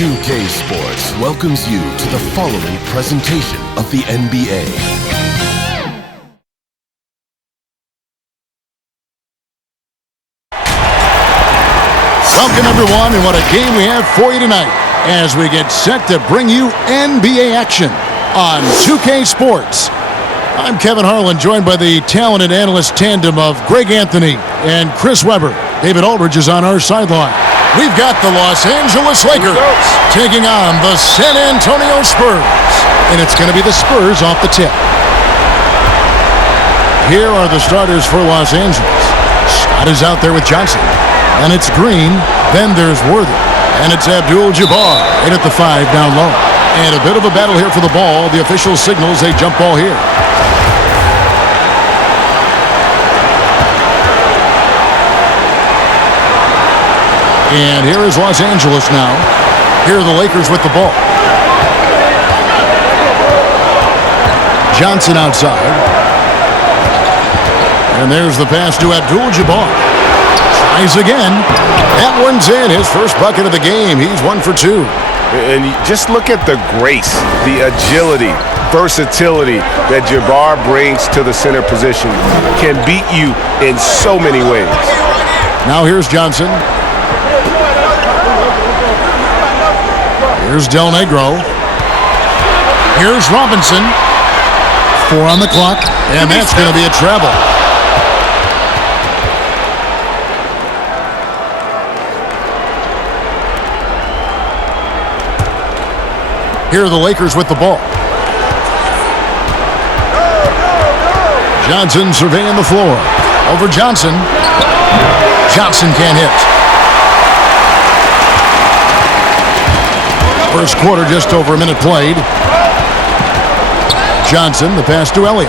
2K Sports welcomes you to the following presentation of the NBA. Welcome, everyone, and what a game we have for you tonight as we get set to bring you NBA action on 2K Sports. I'm Kevin Harlan, joined by the talented analyst tandem of Greg Anthony and Chris Webber. David Aldridge is on our sideline. We've got the Los Angeles Lakers taking on the San Antonio Spurs, and it's going to be the Spurs off the tip. Here are the starters for Los Angeles. Scott is out there with Johnson. And it's Green, then there's Worthy. And it's Abdul-Jabbar in at the 5 down low. And a bit of a battle here for the ball. The official signals a jump ball here. And here is Los Angeles now. Here are the Lakers with the ball. Johnson outside. And there's the pass to Abdul-Jabbar. Tries again. That one's in. His first bucket of the game. He's 1 for 2. And just look at the grace, the agility, versatility that Jabbar brings to the center position. Can beat you in so many ways. Now here's Johnson. Here's Del Negro. Here's Robinson. 4 on the clock, and that's going to be a travel. Here are the Lakers with the ball. Johnson surveying the floor. Over Johnson. Johnson can't hit. First quarter, just over a minute played. Johnson, the pass to Elliott.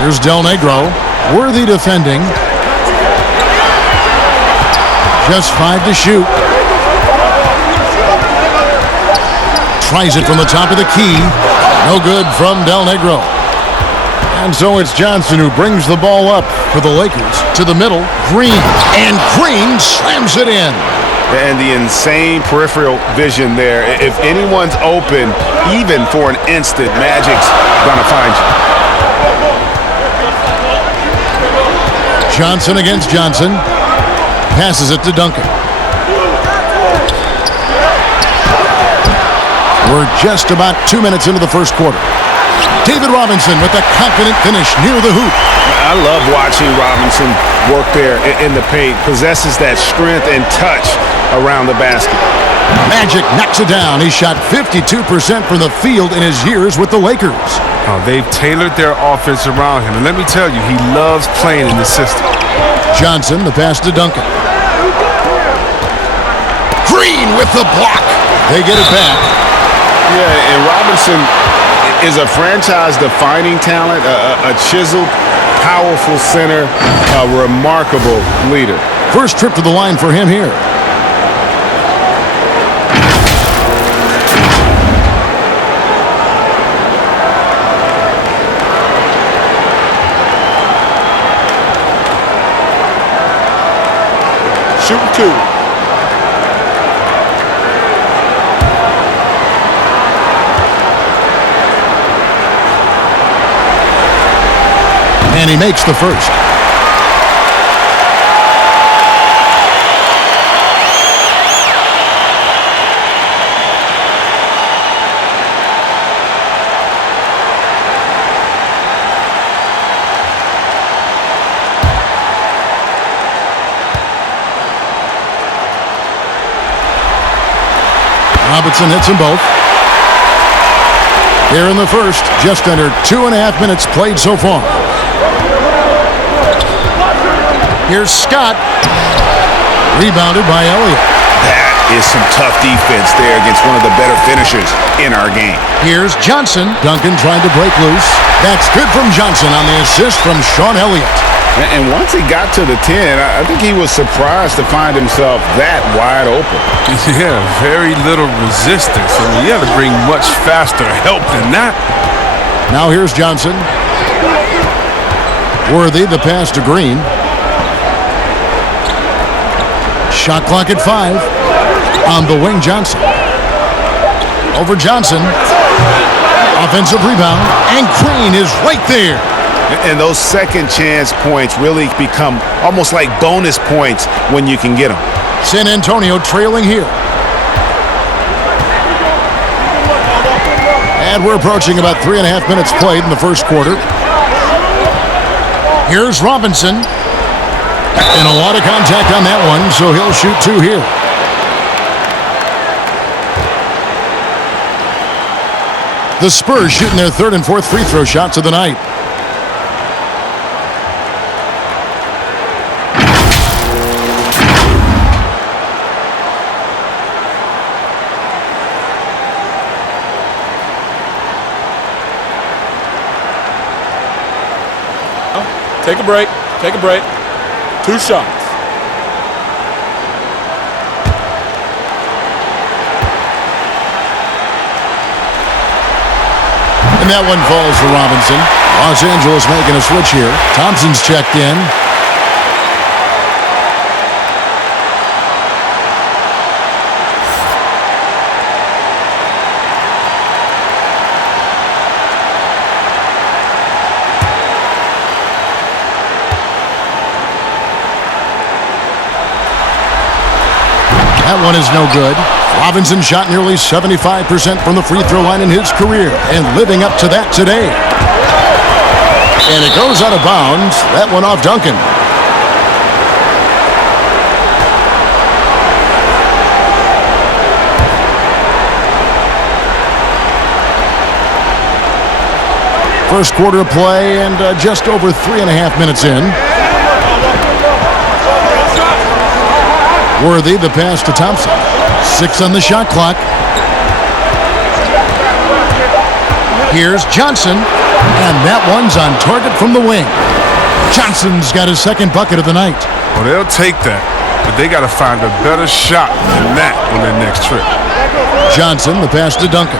Here's Del Negro. Worthy defending. Just 5 to shoot. Tries it from the top of the key. No good from Del Negro. And so it's Johnson who brings the ball up for the Lakers. To the middle. Green. And Green slams it in. And the insane peripheral vision there. If anyone's open, even for an instant, Magic's gonna find you. Johnson against Johnson. Passes it to Duncan. We're just about 2 minutes into the first quarter. David Robinson with a confident finish near the hoop. I love watching Robinson work there in the paint. Possesses that strength and touch around the basket. Magic knocks it down. He shot 52% from the field in his years with the Lakers. Oh, they've tailored their offense around him. And let me tell you, he loves playing in the system. Johnson, the pass to Duncan. Green with the block. They get it back. Yeah, and Robinson is a franchise-defining talent, a chiseled, powerful center, a remarkable leader. First trip to the line for him here. Shooting 2. And he makes the first. Robinson hits them both. Here in the first, just under 2.5 minutes played so far. Here's Scott. Rebounded by Elliott. That is some tough defense there against one of the better finishers in our game. Here's Johnson. Duncan trying to break loose. That's good from Johnson on the assist from Sean Elliott. And once he got to the 10, I think he was surprised to find himself that wide open. Yeah, very little resistance. I mean, you have to bring much faster help than that. Now here's Johnson. Worthy, the pass to Green. Shot clock at 5. On the wing, Johnson. Over Johnson. Offensive rebound. And Green is right there. And those second chance points really become almost like bonus points when you can get them. San Antonio trailing here. And we're approaching about 3.5 minutes played in the first quarter. Here's Robinson. And a lot of contact on that one, so he'll shoot 2 here. The Spurs shooting their 3rd and 4th free throw shots of the night. Take a break. Take a break. 2 shots. And that one falls for Robinson. Los Angeles making a switch here. Thompson's checked in. That one is no good. Robinson shot nearly 75% from the free throw line in his career and living up to that today. And it goes out of bounds. That one off Duncan. First quarter of play and just over 3.5 minutes in. Worthy, the pass to Thompson. 6 on the shot clock. Here's Johnson, and that one's on target from the wing. Johnson's got his 2nd bucket of the night. Well, they'll take that, but they got to find a better shot than that on their next trip. Johnson, the pass to Duncan.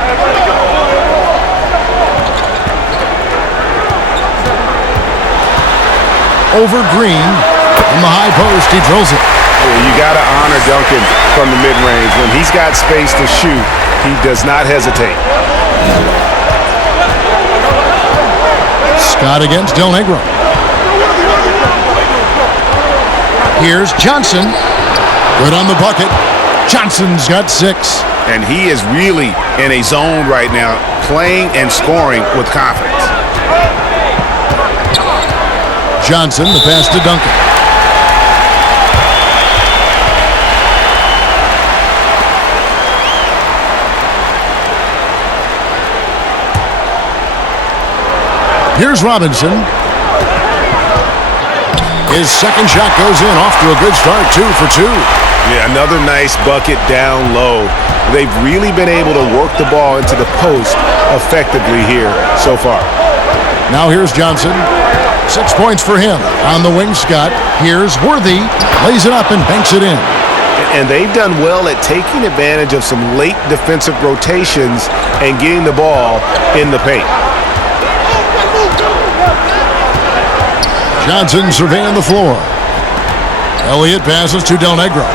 Over Green. On the high post, he drills it. You got to honor Duncan from the mid-range. When he's got space to shoot, he does not hesitate. Scott against Del Negro. Here's Johnson. Good on the bucket. Johnson's got 6. And he is really in a zone right now, playing and scoring with confidence. Johnson, the pass to Duncan. Here's Robinson. His 2nd shot goes in, off to a good start, 2 for 2. Yeah, another nice bucket down low. They've really been able to work the ball into the post effectively here so far. Now here's Johnson. 6 points for him. On the wing, Scott. Here's Worthy. Lays it up and banks it in. And they've done well at taking advantage of some late defensive rotations and getting the ball in the paint. Johnson surveying the floor. Elliott passes to Del Negro.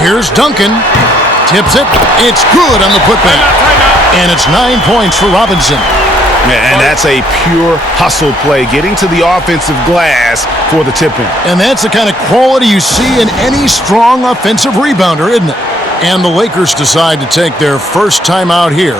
Here's Duncan. Tips it. It's good on the putback. And it's 9 points for Robinson. And that's a pure hustle play, getting to the offensive glass for the tip-in. And that's the kind of quality you see in any strong offensive rebounder, isn't it? And the Lakers decide to take their first time out here.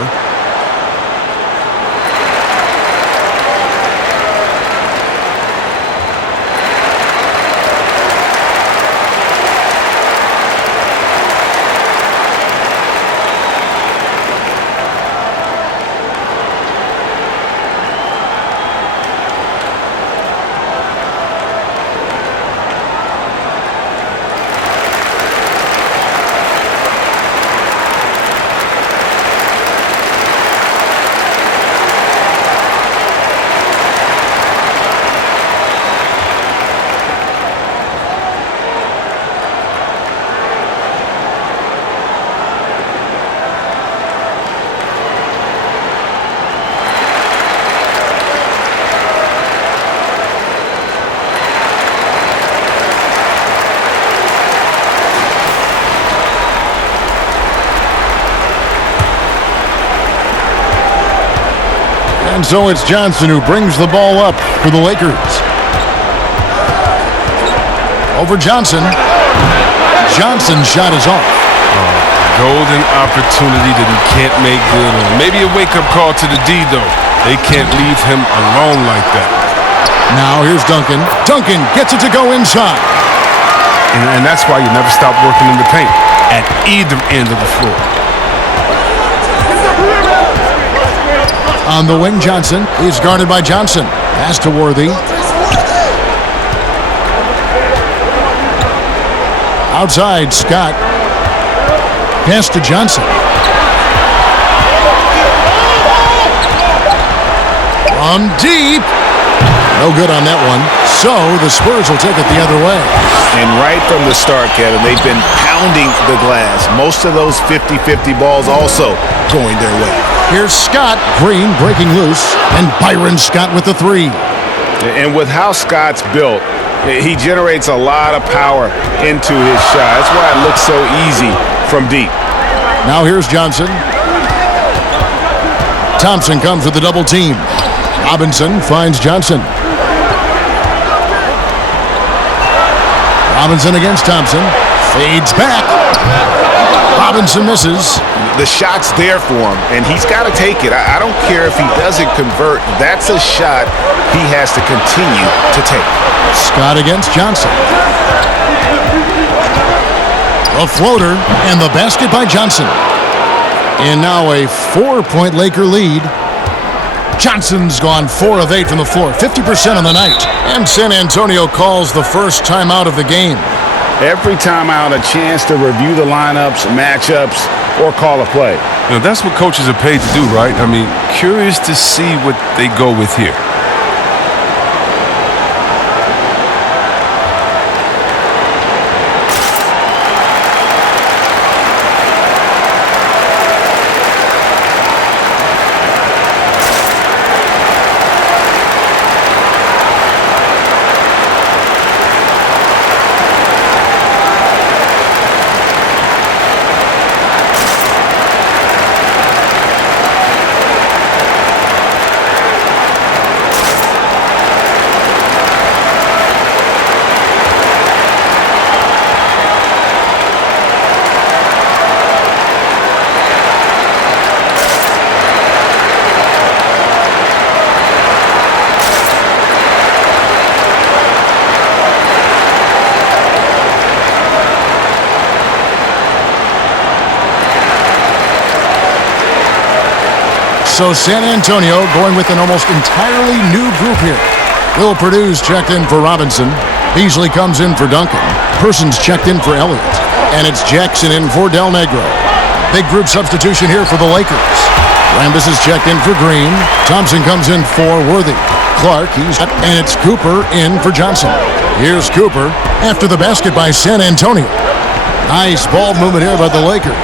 And so it's Johnson who brings the ball up for the Lakers. Over Johnson. Johnson's shot is off. Golden opportunity that he can't make good on. Maybe a wake-up call to the D, though. They can't leave him alone like that. Now here's Duncan. Duncan gets it to go inside. And that's why you never stop working in the paint at either end of the floor. On the wing, Johnson. He's guarded by Johnson. Pass to Worthy. Outside, Scott. Pass to Johnson. From deep. No good on that one. So the Spurs will take it the other way. And right from the start, Kevin, they've been pounding the glass. Most of those 50-50 balls also going their way. Here's Scott. Green breaking loose. And Byron Scott with the three. And with how Scott's built, he generates a lot of power into his shot. That's why it looks so easy from deep. Now here's Johnson. Thompson comes with the double team. Robinson finds Johnson. Robinson against Thompson. Fades back. Robinson misses. The shot's there for him, and he's got to take it. I don't care if he doesn't convert. That's a shot he has to continue to take. Scott against Johnson. A floater and the basket by Johnson. And now a 4-point Laker lead. Johnson's gone 4 of 8 from the floor, 50% on the night. And San Antonio calls the first timeout of the game. Every timeout, a chance to review the lineups, matchups, or call a play. You know, that's what coaches are paid to do, right? I mean, curious to see what they go with here. So San Antonio going with an almost entirely new group here. Will Purdue's checked in for Robinson. Beasley comes in for Duncan. Persons checked in for Elliott. And it's Jackson in for Del Negro. Big group substitution here for the Lakers. Rambis is checked in for Green. Thompson comes in for Worthy. Clark, and it's Cooper in for Johnson. Here's Cooper after the basket by San Antonio. Nice ball movement here by the Lakers.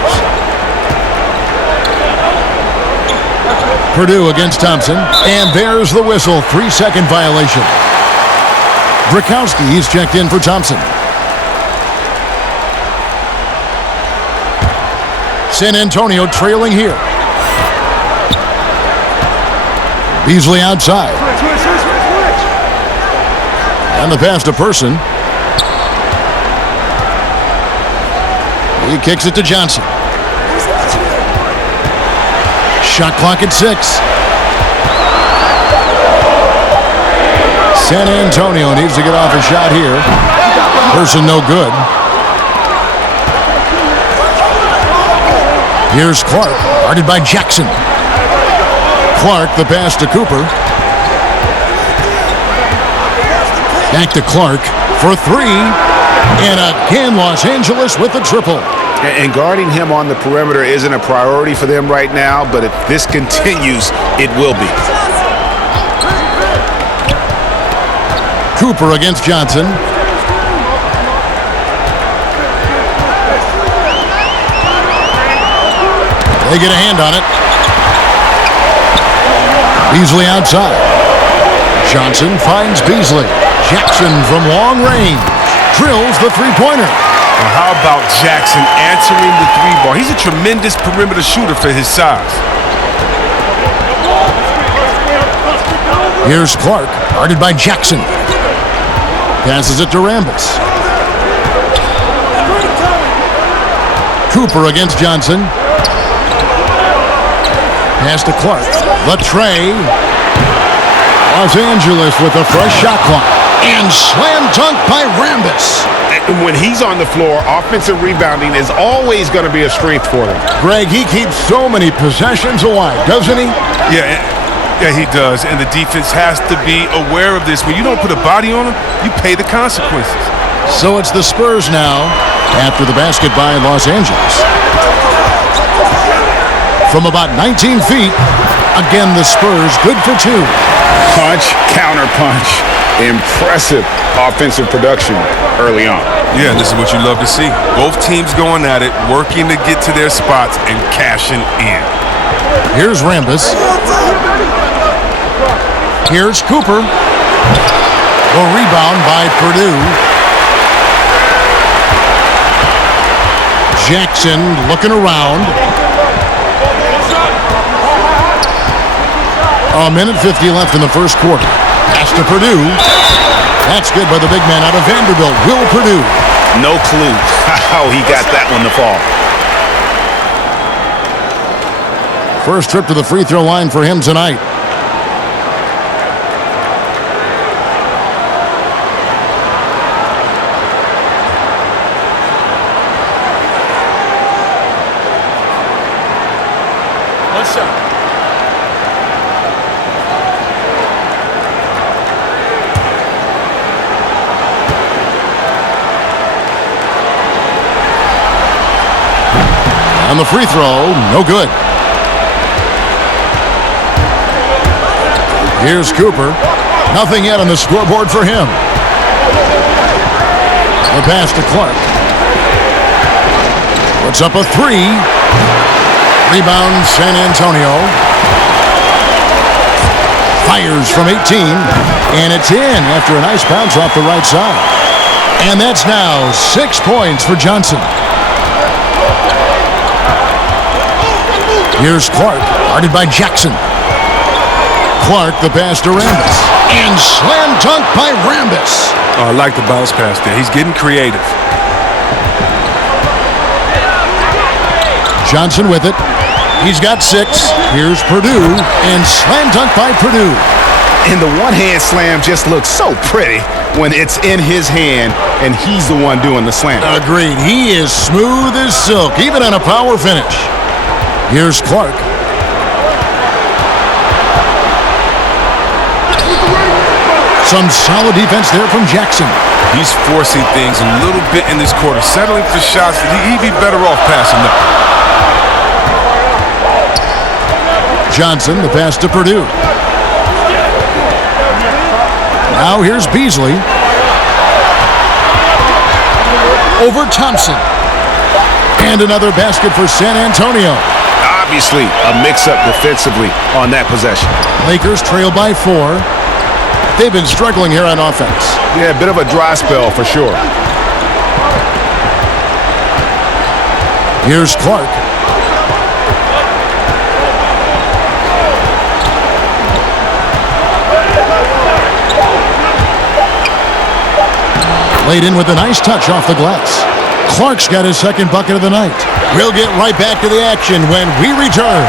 Purdue against Thompson, and there's the whistle, 3-second violation. Brakowski, he's checked in for Thompson. San Antonio trailing here. Beasley outside. And the pass to Person. He kicks it to Johnson. Shot clock at 6. San Antonio needs to get off a shot here. Person no good. Here's Clark, guarded by Jackson. Clark, the pass to Cooper. Back to Clark for 3. And again, Los Angeles with the triple. And guarding him on the perimeter isn't a priority for them right now, but if this continues, it will be. Cooper against Johnson. They get a hand on it. Beasley outside. Johnson finds Beasley. Jackson from long range drills the three-pointer. Well, how about Jackson answering the 3-ball? He's a tremendous perimeter shooter for his size. Here's Clark, guarded by Jackson. Passes it to Rambis. Cooper against Johnson. Pass to Clark. The tray. Los Angeles with a fresh shot clock. And slam dunk by Rambis. And when he's on the floor, offensive rebounding is always going to be a strength for them. Greg, he keeps so many possessions alive, doesn't he? Yeah, he does. And the defense has to be aware of this. When you don't put a body on him, you pay the consequences. So it's the Spurs now after the basket by Los Angeles. From about 19 feet, again the Spurs good for two. Punch, counter punch. Impressive offensive production early on. Yeah, this is what you love to see. Both teams going at it, working to get to their spots and cashing in. Here's Rambis. Here's Cooper. The rebound by Purdue. Jackson looking around. A minute 50 left in the first quarter. Pass to Purdue. That's good by the big man out of Vanderbilt, Will Purdue. No clue how he got that one to fall. First trip to the free throw line for him tonight. One shot. On the free throw, no good. Here's Cooper. Nothing yet on the scoreboard for him. The pass to Clark. Puts up a three. Rebound San Antonio. Fires from 18. And it's in after a nice bounce off the right side. And that's now 6 points for Johnson. Here's Clark, guarded by Jackson. Clark, the pass to Rambis. And slam dunk by Rambis. I like the bounce pass there. He's getting creative. Johnson with it. He's got 6. Here's Purdue. And slam dunk by Purdue. And the one-hand slam just looks so pretty when it's in his hand and he's the one doing the slam. Agreed. He is smooth as silk, even on a power finish. Here's Clark. Some solid defense there from Jackson. He's forcing things a little bit in this quarter, settling for shots that he'd be better off passing them. Johnson, the pass to Purdue. Now here's Beasley. Over Thompson. And another basket for San Antonio. Obviously, a mix-up defensively on that possession. Lakers trail by 4. They've been struggling here on offense. Yeah, a bit of a dry spell for sure. Here's Clark. Laid in with a nice touch off the glass. Clark's got his second bucket of the night. We'll get right back to the action when we return.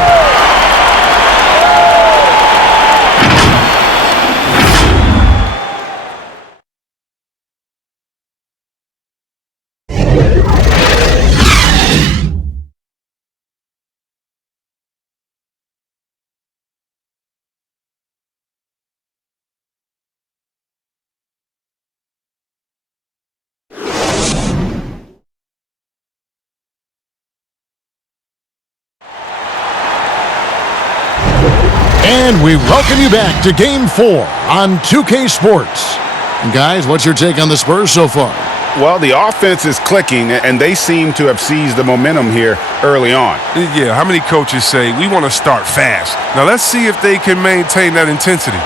And we welcome you back to Game 4 on 2K Sports. And guys, what's your take on the Spurs so far? Well, the offense is clicking, and they seem to have seized the momentum here early on. Yeah, how many coaches say, we want to start fast? Now, let's see if they can maintain that intensity.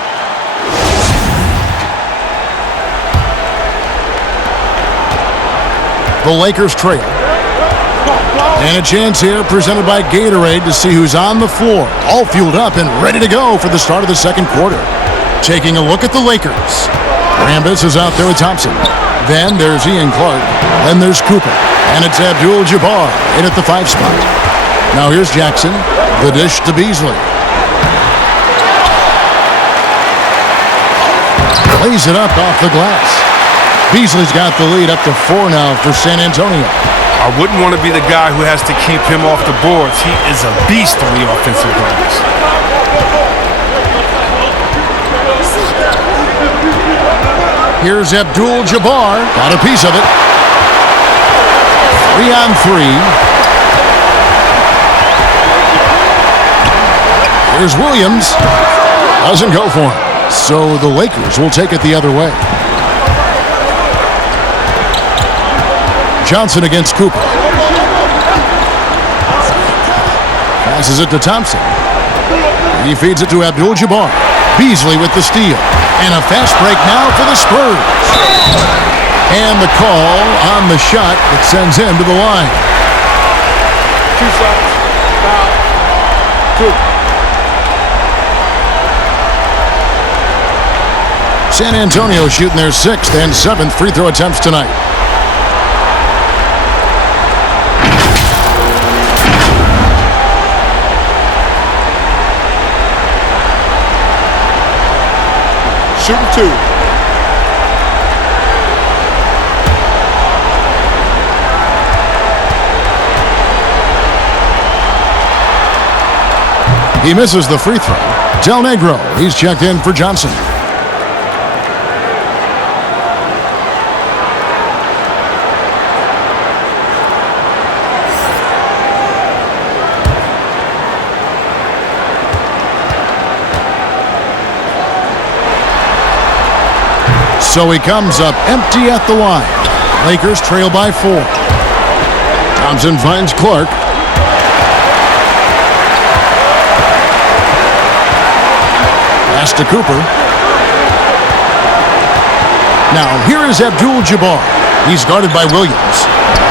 The Lakers trail. And a chance here presented by Gatorade to see who's on the floor, all fueled up and ready to go for the start of the second quarter. Taking a look at the Lakers. Rambis is out there with Thompson. Then there's Ian Clark. Then there's Cooper. And it's Abdul-Jabbar in at the 5 spot. Now here's Jackson. The dish to Beasley. Lays it up off the glass. Beasley's got the lead up to 4 now for San Antonio. I wouldn't want to be the guy who has to keep him off the boards. He is a beast on the offensive glass. Here's Abdul-Jabbar. Got a piece of it. 3 on 3. Here's Williams. Doesn't go for him. So the Lakers will take it the other way. Johnson against Cooper. Passes it to Thompson. He feeds it to Abdul-Jabbar. Beasley with the steal. And a fast break now for the Spurs. And the call on the shot that sends him to the line. 2 shots. Foul. 2. San Antonio shooting their 6th and 7th free throw attempts tonight. Shooting 2. He misses the free throw. Del Negro, he's checked in for Johnson. So he comes up empty at the line. Lakers trail by 4. Thompson finds Clark. Pass to Cooper. Now here is Abdul-Jabbar. He's guarded by Williams.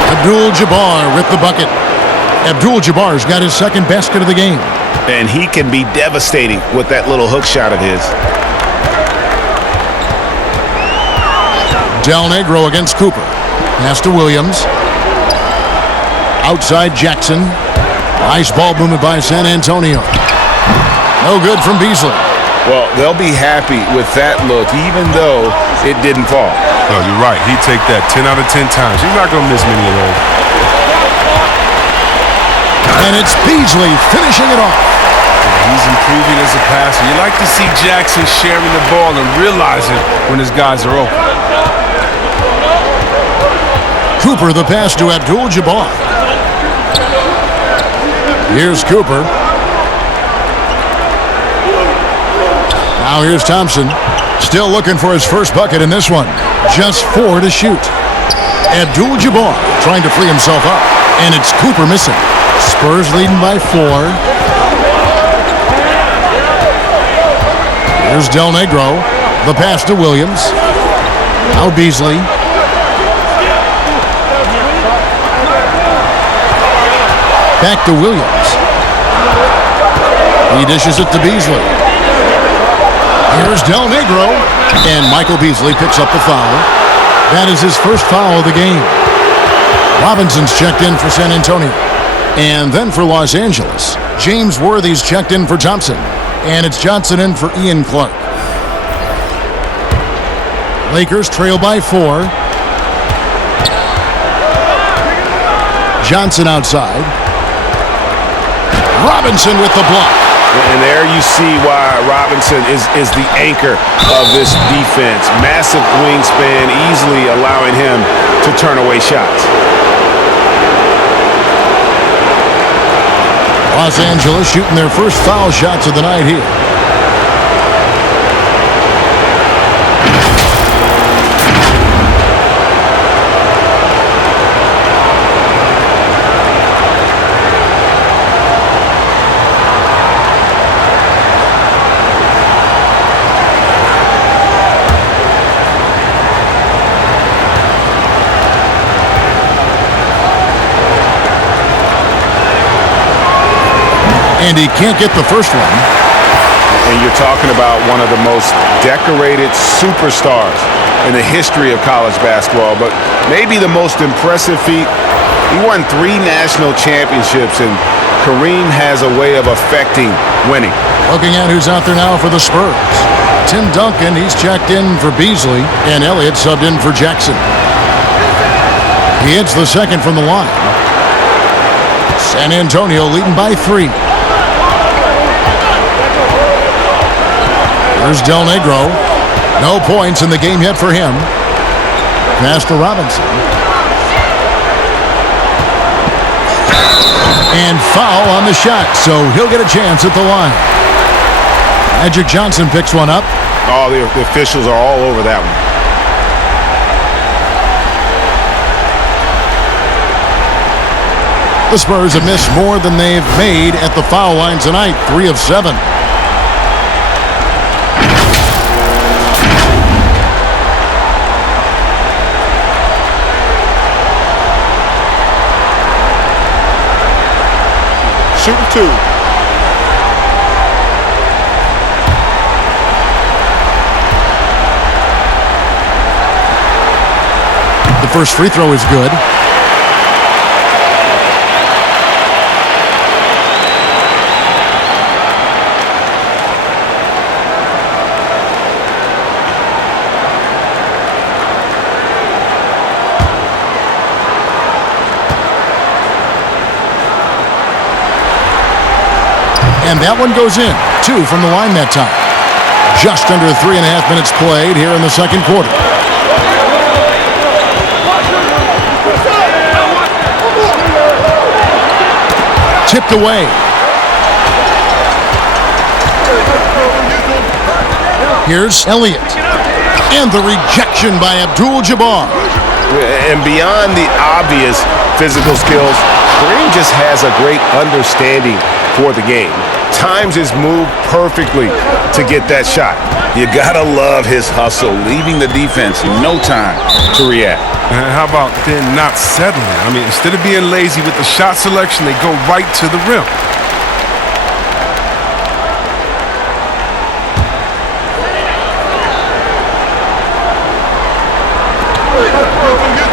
Abdul-Jabbar with the bucket. Abdul-Jabbar's got his 2nd basket of the game. And he can be devastating with that little hook shot of his. Del Negro against Cooper. Pass to Williams. Outside Jackson. Nice ball movement by San Antonio. No good from Beasley. Well, they'll be happy with that look, even though it didn't fall. No, you're right. He'd take that 10 out of 10 times. He's not going to miss many of those. And it's Beasley finishing it off. He's improving as a passer. You like to see Jackson sharing the ball and realizing when his guys are open. Cooper the pass to Abdul-Jabbar. Here's Cooper. Now here's Thompson. Still looking for his first bucket in this one. Just 4 to shoot. Abdul-Jabbar trying to free himself up. And it's Cooper missing. Spurs leading by 4. Here's Del Negro. The pass to Williams. Now Beasley. Back to Williams. He dishes it to Beasley. Here's Del Negro. And Michael Beasley picks up the foul. That is his first foul of the game. Robinson's checked in for San Antonio. And then for Los Angeles, James Worthy's checked in for Thompson. And it's Johnson in for Ian Clark. Lakers trail by 4. Johnson outside. Robinson with the block. And there you see why Robinson is the anchor of this defense. Massive wingspan, easily allowing him to turn away shots. Los Angeles shooting their first foul shots of the night here. And he can't get the first one. And you're talking about one of the most decorated superstars in the history of college basketball. But maybe the most impressive feat, he won 3 national championships, and Kareem has a way of affecting winning. Looking at who's out there now for the Spurs. Tim Duncan, he's checked in for Beasley, and Elliott subbed in for Jackson. He hits the second from the line. San Antonio leading by 3. Here's Del Negro. No points in the game yet for him. Pass to Robinson. And foul on the shot, so he'll get a chance at the line. Magic Johnson picks one up. Oh, the officials are all over that one. The Spurs have missed more than they've made at the foul line tonight, 3 of 7. Shooting 2. The first free throw is good. And that one goes in. 2 from the line that time. Just under 3.5 minutes played here in the second quarter. Tipped away. Here's Elliott. And the rejection by Abdul-Jabbar. And beyond the obvious physical skills, Kareem just has a great understanding for the game. Times his move perfectly to get that shot. You gotta love his hustle, leaving the defense no time to react. And how about then not settling? I mean, instead of being lazy with the shot selection, they go right to the rim.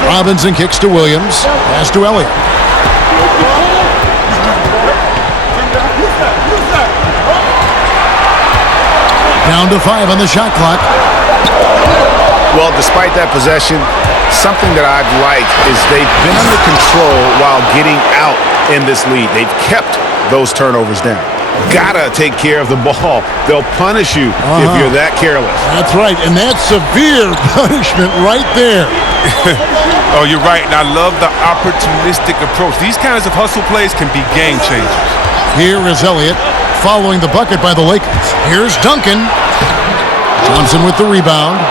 Robinson kicks to Williams. Pass to Elliott. Down to 5 on the shot clock. Well, despite that possession, something that I've liked is they've been under control while getting out in this lead. They've kept those turnovers down. Gotta take care of the ball. They'll punish you if you're that careless. That's right, and that's severe punishment right there. Oh, you're right, and I love the opportunistic approach. These kinds of hustle plays can be game changers. Here is Elliott following the bucket by the Lakers. Here's Duncan. Johnson with the rebound.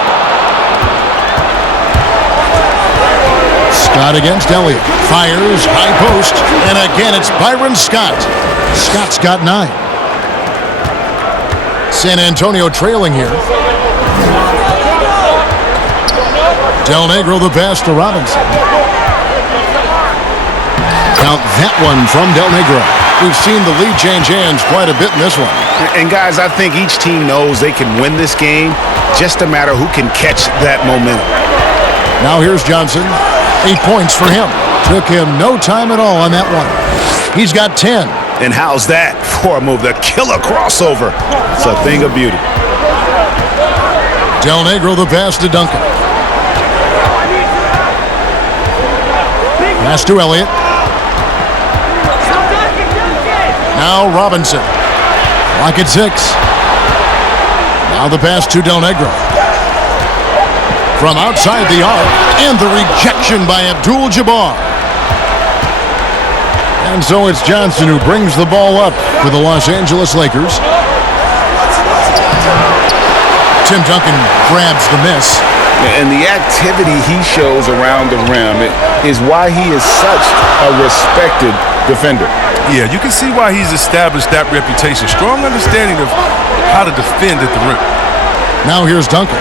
Scott against Elliott. Fires, high post, and again it's Byron Scott. Scott's got 9. San Antonio trailing here. Del Negro the pass to Robinson. Count that one from Del Negro. We've seen the lead change hands quite a bit in this one. And guys, I think each team knows they can win this game. Just a matter who can catch that momentum. Now here's Johnson. 8 points for him. Took him no time at all on that one. He's got 10. And how's that for a move? The killer crossover. It's a thing of beauty. Del Negro the pass to Duncan. Pass to Elliott. Now Robinson. Clock at 6. Now the pass to Del Negro. From outside the arc. And the rejection by Abdul-Jabbar. And so it's Johnson who brings the ball up for the Los Angeles Lakers. Tim Duncan grabs the miss. And the activity he shows around the rim is why he is such a respected defender. Yeah, you can see why he's established that reputation. Strong understanding of how to defend at the rim. Now here's Duncan.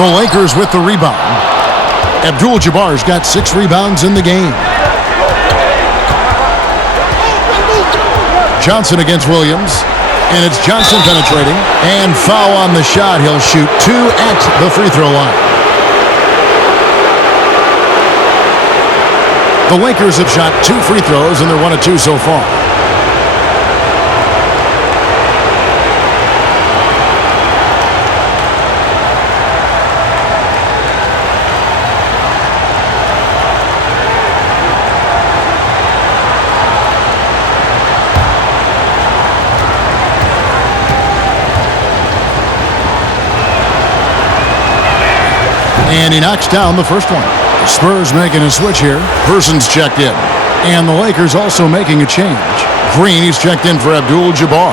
The Lakers with the rebound. Abdul-Jabbar's got 6 rebounds in the game. Johnson against Williams. And it's Johnson penetrating. And foul on the shot. He'll shoot 2 at the free throw line. The Lakers have shot 2 free throws, and they're 1 of 2 so far. And he knocks down the first one. The Spurs making a switch here. Person's checked in. And the Lakers also making a change. Green, he's checked in for Abdul-Jabbar.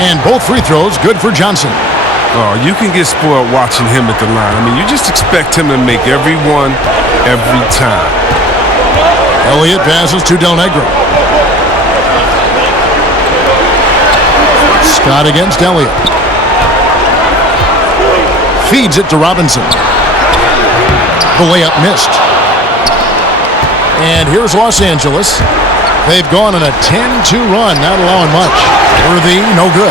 And both free throws good for Johnson. Oh, you can get spoiled watching him at the line. I mean, you just expect him to make every one, every time. Elliott passes to Del Negro. Scott against Elliott. Feeds it to Robinson. The layup missed. And here's Los Angeles. They've gone on a 10-2 run, not allowing much. Worthy, no good.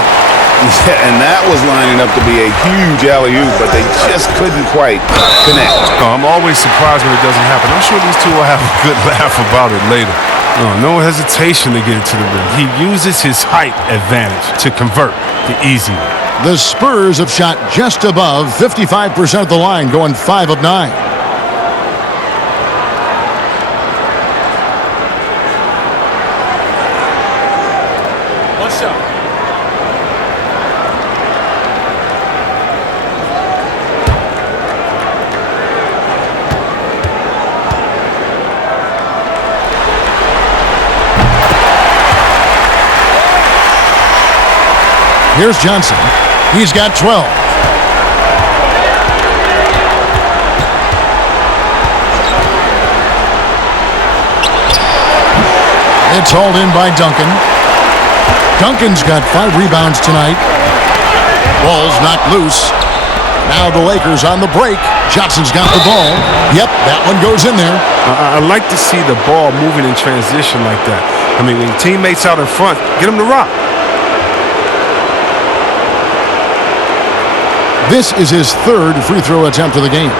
Yeah, and that was lining up to be a huge alley-oop, but they just couldn't quite connect. Oh, I'm always surprised when it doesn't happen. I'm sure these two will have a good laugh about it later. Oh, no hesitation to get it to the rim. He uses his height advantage to convert the easy one. The Spurs have shot just above 55% of the line, going 5 of 9. One shot. Here's Johnson. He's got 12. It's hauled in by Duncan. Duncan's got 5 rebounds tonight. Ball's knocked loose. Now the Lakers on the break. Johnson's got the ball. Yep, that one goes in there. I like to see the ball moving in transition like that. I mean, when teammates out in front, get them to rock. This is his 3rd free throw attempt of the game.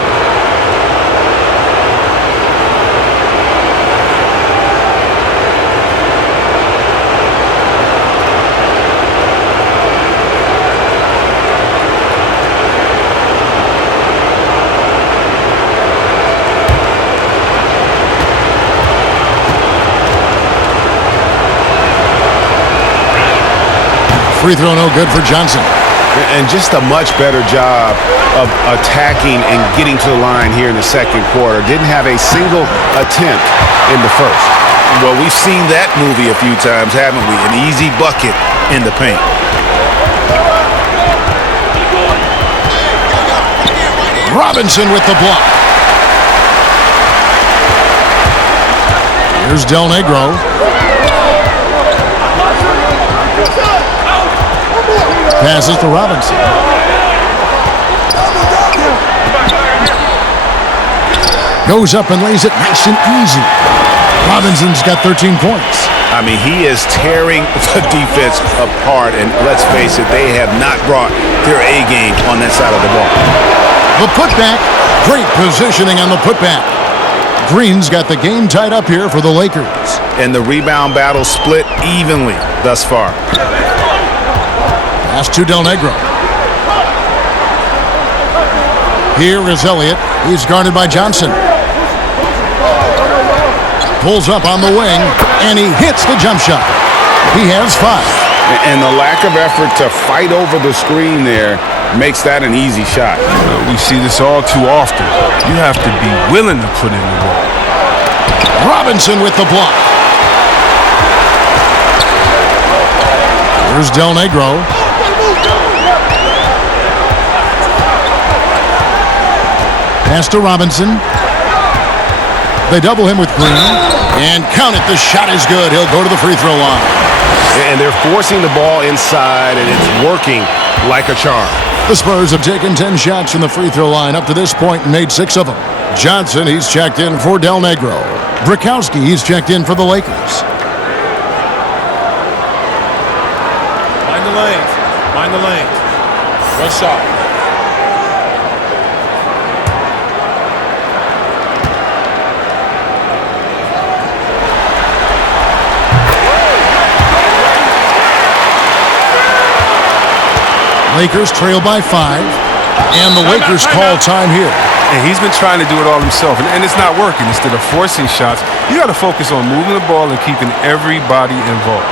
Free throw no good for Johnson. And just a much better job of attacking and getting to the line here in the second quarter. Didn't have a single attempt in the first. Well, we've seen that movie a few times, haven't we? An easy bucket in the paint. Robinson with the block. Here's Del Negro. Passes to Robinson. Goes up and lays it nice and easy. Robinson's got 13 points. I mean, he is tearing the defense apart, and let's face it, they have not brought their A game on that side of the ball. The putback. Great positioning on the putback. Green's got the game tied up here for the Lakers. And the rebound battle split evenly thus far. Pass to Del Negro. Here is Elliott. He's guarded by Johnson. Pulls up on the wing, and he hits the jump shot. He has 5. And the lack of effort to fight over the screen there makes that an easy shot. We see this all too often. You have to be willing to put in the work. Robinson with the block. Here's Del Negro. Pass to Robinson. They double him with Green. And count it, the shot is good. He'll go to the free throw line. And they're forcing the ball inside, and it's working like a charm. The Spurs have taken 10 shots from the free throw line up to this point and made 6 of them. Johnson, he's checked in for Del Negro. Brakowski, he's checked in for the Lakers. Mind the lanes. Mind the lanes. One shot. Lakers trail by 5. And the Lakers call time here. And he's been trying to do it all himself, and it's not working. Instead of forcing shots, you got to focus on moving the ball and keeping everybody involved.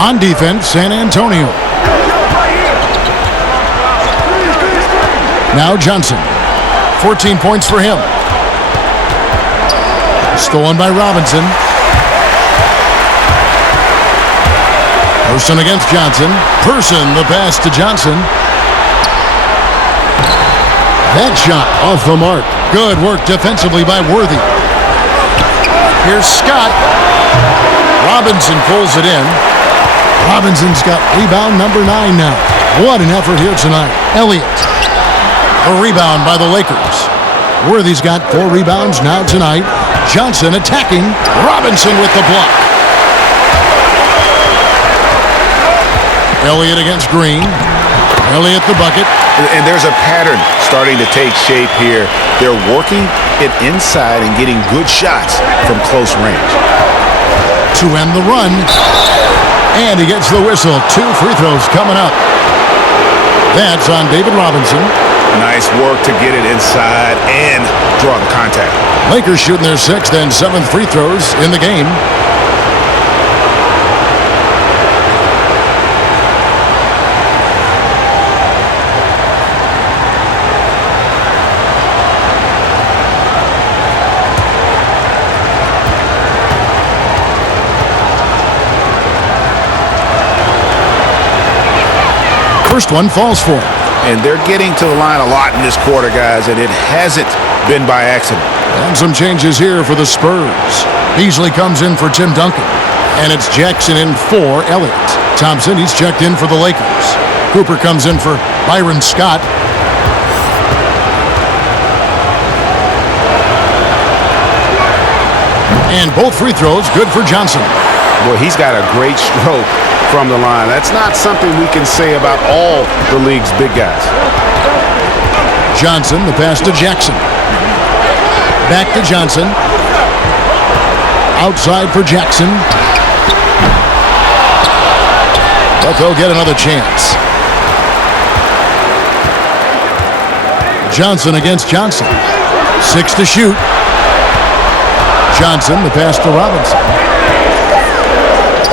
On defense, San Antonio. Now Johnson. 14 points for him. Stolen by Robinson. Person against Johnson. Person, the pass to Johnson. That shot off the mark. Good work defensively by Worthy. Here's Scott. Robinson pulls it in. Robinson's got rebound number 9 now. What an effort here tonight. Elliott. A rebound by the Lakers. Worthy's got 4 rebounds now tonight. Johnson attacking. Robinson with the block. Elliott against Green. Elliott the bucket. And there's a pattern starting to take shape here. They're working it inside and getting good shots from close range. To end the run. And he gets the whistle. 2 free throws coming up. That's on David Robinson. Nice work to get it inside and draw the contact. Lakers shooting their 6th and 7th free throws in the game. First one falls for him. And they're getting to the line a lot in this quarter, guys, and it hasn't been by accident. And some changes here for the Spurs. Beasley comes in for Tim Duncan. And it's Jackson in for Elliott. Thompson, he's checked in for the Lakers. Cooper comes in for Byron Scott. And both free throws good for Johnson. Boy, he's got a great stroke from the line. That's not something we can say about all the league's big guys. Johnson, the pass to Jackson. Back to Johnson. Outside for Jackson. But they'll get another chance. Johnson against Johnson. 6 to shoot. Johnson, the pass to Robinson.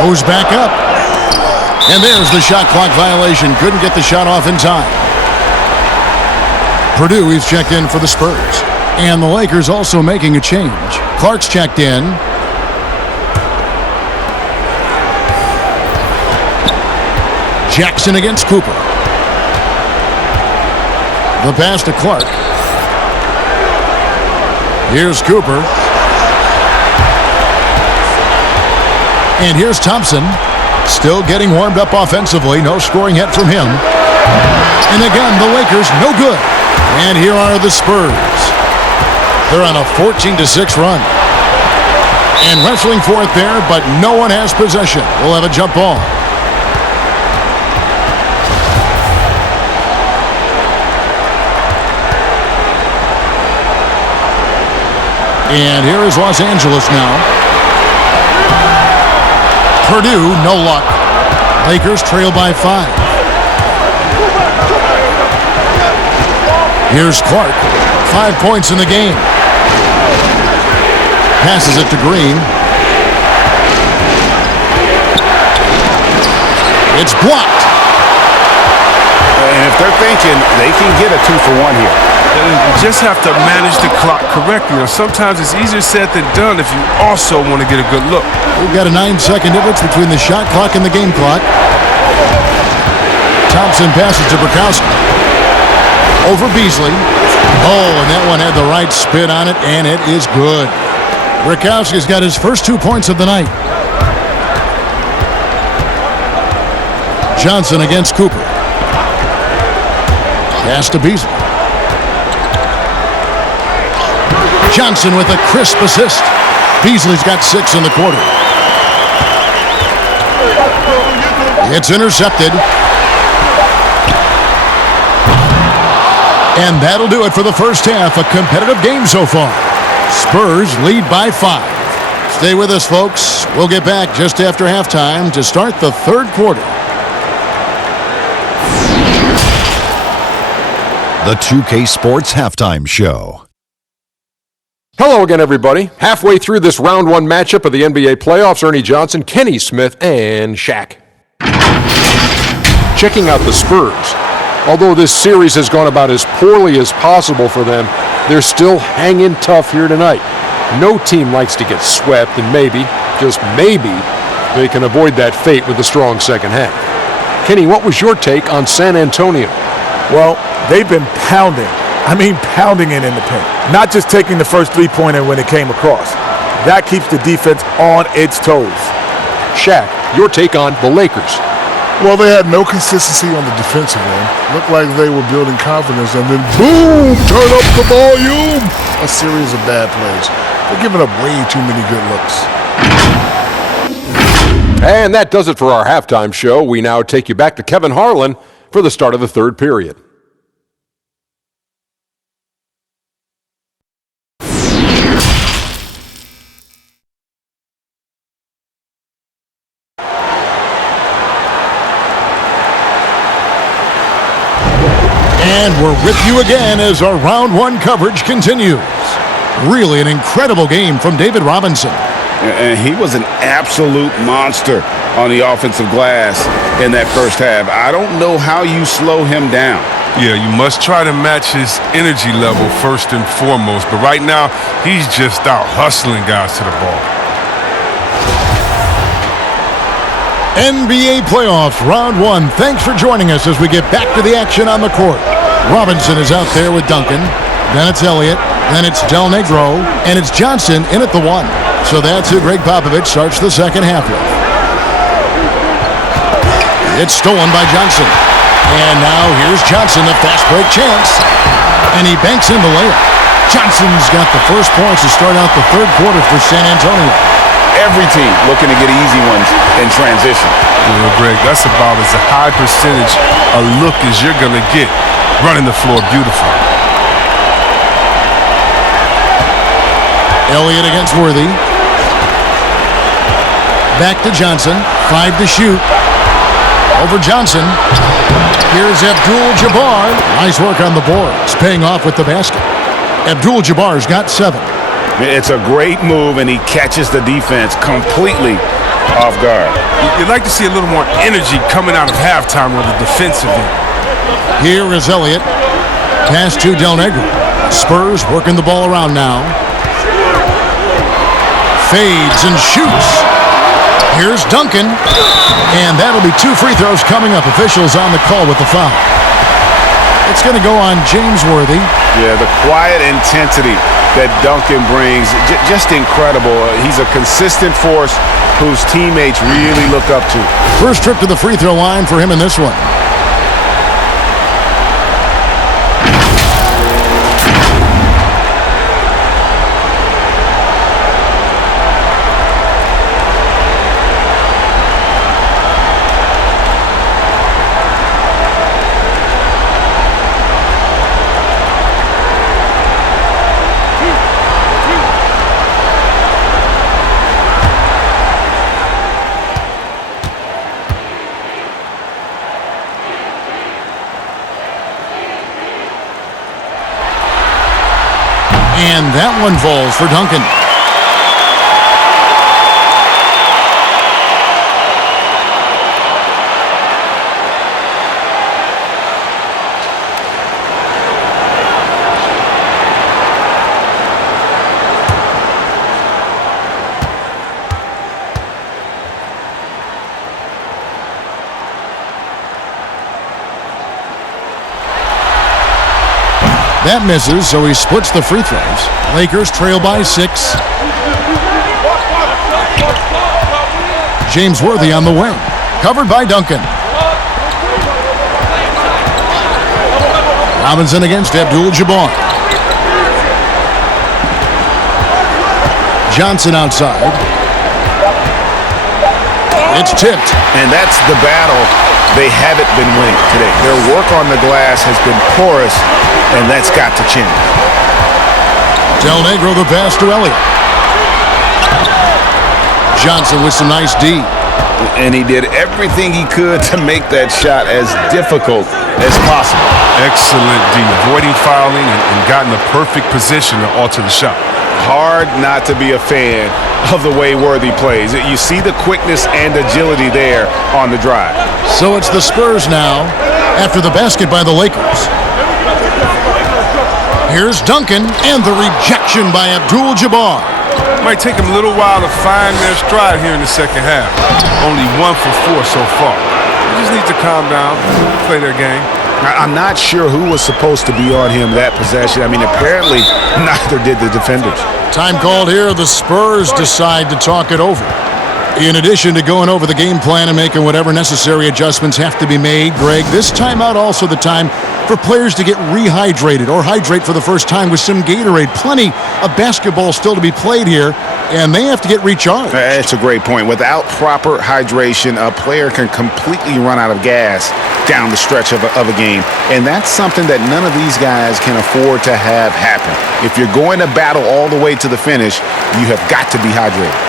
Goes back up. And there's the shot clock violation. Couldn't get the shot off in time. Purdue, he's checked in for the Spurs. And the Lakers also making a change. Clark's checked in. Jackson against Cooper. The pass to Clark. Here's Cooper. And here's Thompson. Still getting warmed up offensively. No scoring yet from him. And again, the Lakers, no good. And here are the Spurs. They're on a 14-6 run. And wrestling for it there, but no one has possession. We'll have a jump ball. And here is Los Angeles now. Purdue, no luck. Lakers trail by 5. Here's Clark. 5 points in the game. Passes it to Green. It's blocked. And if they're thinking they can get a 2-for-1 here. You just have to manage the clock correctly. Sometimes it's easier said than done if you also want to get a good look. We've got a 9-second difference between the shot clock and the game clock. Thompson passes to Bukowski. Over Beasley. Oh, and that one had the right spin on it, and it is good. Bukowski's got his first 2 points of the night. Johnson against Cooper. Pass to Beasley. Johnson with a crisp assist. Beasley's got 6 in the quarter. It's intercepted. And that'll do it for the first half. A competitive game so far. Spurs lead by 5. Stay with us, folks. We'll get back just after halftime to start the third quarter. The 2K Sports Halftime Show. Hello again, everybody. Halfway through this round 1 matchup of the NBA playoffs, Ernie Johnson, Kenny Smith, and Shaq. Checking out the Spurs. Although this series has gone about as poorly as possible for them, they're still hanging tough here tonight. No team likes to get swept, and maybe, just maybe, they can avoid that fate with a strong second half. Kenny, what was your take on San Antonio? Well, they've been pounding it in the paint. Not just taking the first three-pointer when it came across. That keeps the defense on its toes. Shaq, your take on the Lakers. Well, they had no consistency on the defensive end. Looked like they were building confidence, and then boom, turn up the volume. A series of bad plays. They're giving up way too many good looks. And that does it for our halftime show. We now take you back to Kevin Harlan for the start of the third period. And we're with you again as our round 1 coverage continues. Really an incredible game from David Robinson. And he was an absolute monster on the offensive glass in that first half. I don't know how you slow him down. Yeah, you must try to match his energy level first and foremost. But right now, he's just out hustling guys to the ball. NBA playoffs, round 1. Thanks for joining us as we get back to the action on the court. Robinson is out there with Duncan. Then it's Elliott. Then it's Del Negro. And it's Johnson in at the 1. So that's who Greg Popovich starts the second half with. It's stolen by Johnson. And now here's Johnson, the fast break chance. And he banks in the layup. Johnson's got the first points to start out the third quarter for San Antonio. Every team looking to get easy ones in transition. Greg, that's about as a high percentage a look as you're going to get. Running the floor beautiful. Elliott against Worthy. Back to Johnson. 5 to shoot. Over Johnson. Here's Abdul-Jabbar. Nice work on the boards. Paying off with the basket. Abdul-Jabbar's got 7. It's a great move, and he catches the defense completely off guard. You'd like to see a little more energy coming out of halftime on the defensive end. Here is Elliott. Pass to Del Negro. Spurs working the ball around now. Fades and shoots. Here's Duncan. And that'll be 2 free throws coming up. Officials on the call with the foul. It's going to go on James Worthy. Yeah, the quiet intensity that Duncan brings, just incredible. He's a consistent force whose teammates really look up to. First trip to the free throw line for him in this one. And that one falls for Duncan. That misses, so he splits the free throws. Lakers trail by 6. James Worthy on the wing. Covered by Duncan. Robinson against Abdul-Jabbar. Johnson outside. It's tipped. And that's the battle they haven't been winning today. Their work on the glass has been porous, and that's got to change. Del Negro the pass to Elliott. Johnson with some nice D. And he did everything he could to make that shot as difficult as possible. Excellent D, avoiding fouling and got in the perfect position to alter the shot. Hard not to be a fan of the way Worthy plays. You see the quickness and agility there on the drive. So it's the Spurs now after the basket by the Lakers. Here's Duncan and the rejection by Abdul-Jabbar. Might take them a little while to find their stride here in the second half. Only 1 for 4 so far. They just need to calm down, play their game. I'm not sure who was supposed to be on him that possession. I mean, apparently neither did the defenders. Time called here. The Spurs decide to talk it over. In addition to going over the game plan and making whatever necessary adjustments have to be made, Greg, this timeout also the time for players to get rehydrated or hydrate for the first time with some Gatorade. Plenty of basketball still to be played here, and they have to get recharged. That's a great point. Without proper hydration, a player can completely run out of gas down the stretch of a game, and that's something that none of these guys can afford to have happen. If you're going to battle all the way to the finish, you have got to be hydrated.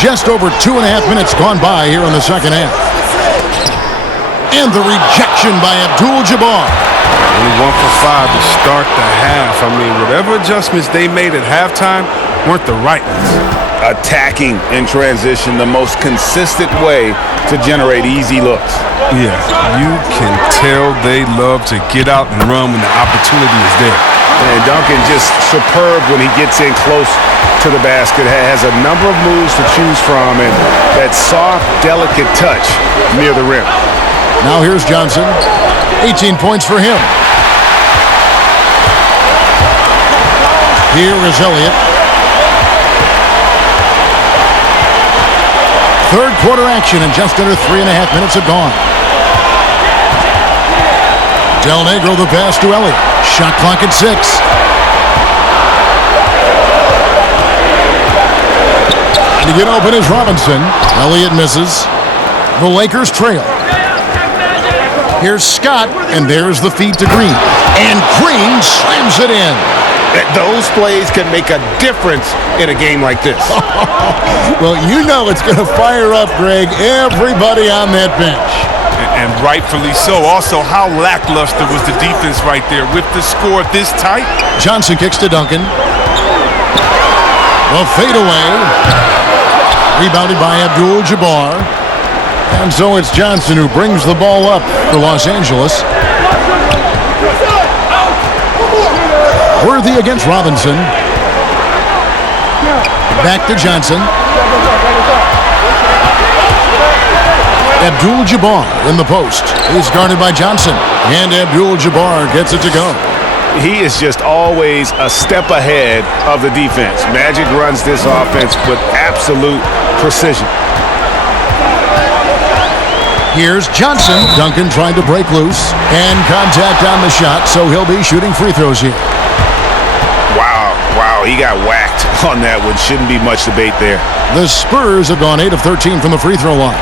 Just over 2.5 minutes gone by here in the second half. And the rejection by Abdul-Jabbar. Only 1 for 5 to start the half. I mean, whatever adjustments they made at halftime weren't the right ones. Attacking in transition, the most consistent way to generate easy looks. Yeah, you can tell they love to get out and run when the opportunity is there. And Duncan just superb when he gets in close to the basket. Has a number of moves to choose from, and that soft, delicate touch near the rim. Now here's Johnson. 18 points for him. Here is Elliott. Third quarter action, and just under 3.5 minutes have gone. Del Negro the pass to Elliott. Shot clock at 6. And to get open is Robinson. Elliott misses. The Lakers trail. Here's Scott, and there's the feed to Green. And Green slams it in. Those plays can make a difference in a game like this. Well, you know it's going to fire up, Greg, everybody on that bench. And rightfully so. Also, how lackluster was the defense right there with the score this tight? Johnson kicks to Duncan. The fadeaway. Rebounded by Abdul-Jabbar. And so it's Johnson who brings the ball up for Los Angeles. Worthy against Robinson. Back to Johnson. Abdul-Jabbar in the post. He's guarded by Johnson. And Abdul-Jabbar gets it to go. He is just always a step ahead of the defense. Magic runs this offense with absolute precision. Here's Johnson. Duncan trying to break loose. And contact on the shot, so he'll be shooting free throws here. Wow, he got whacked on that one. Shouldn't be much debate there. The Spurs have gone 8 of 13 from the free throw line.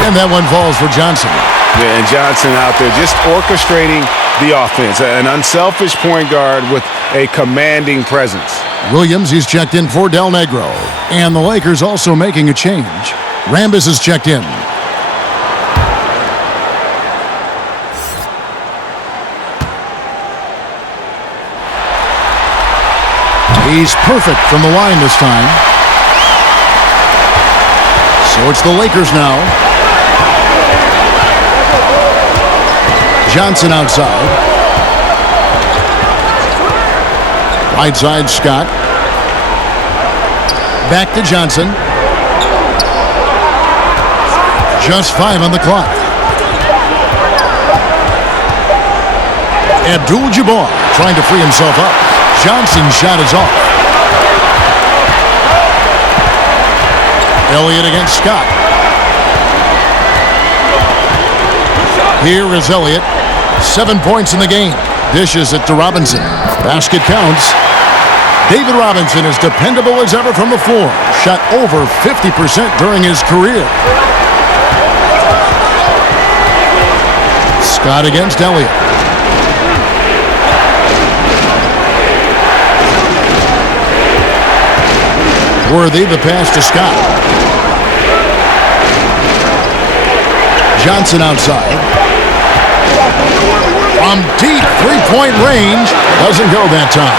And that one falls for Johnson. Yeah, and Johnson out there just orchestrating the offense. An unselfish point guard with a commanding presence. Williams, he's checked in for Del Negro. And the Lakers also making a change. Rambis is checked in. He's perfect from the line this time. So it's the Lakers now. Johnson outside. Right side, Scott. Back to Johnson. Just 5 on the clock. Abdul-Jabbar trying to free himself up. Johnson's shot is off. Elliott against Scott. Here is Elliott. 7 points in the game. Dishes it to Robinson. Basket counts. David Robinson is dependable as ever from the floor. Shot over 50% during his career. Scott against Elliott. Worthy, the pass to Scott. Johnson outside. From deep three-point range. Doesn't go that time.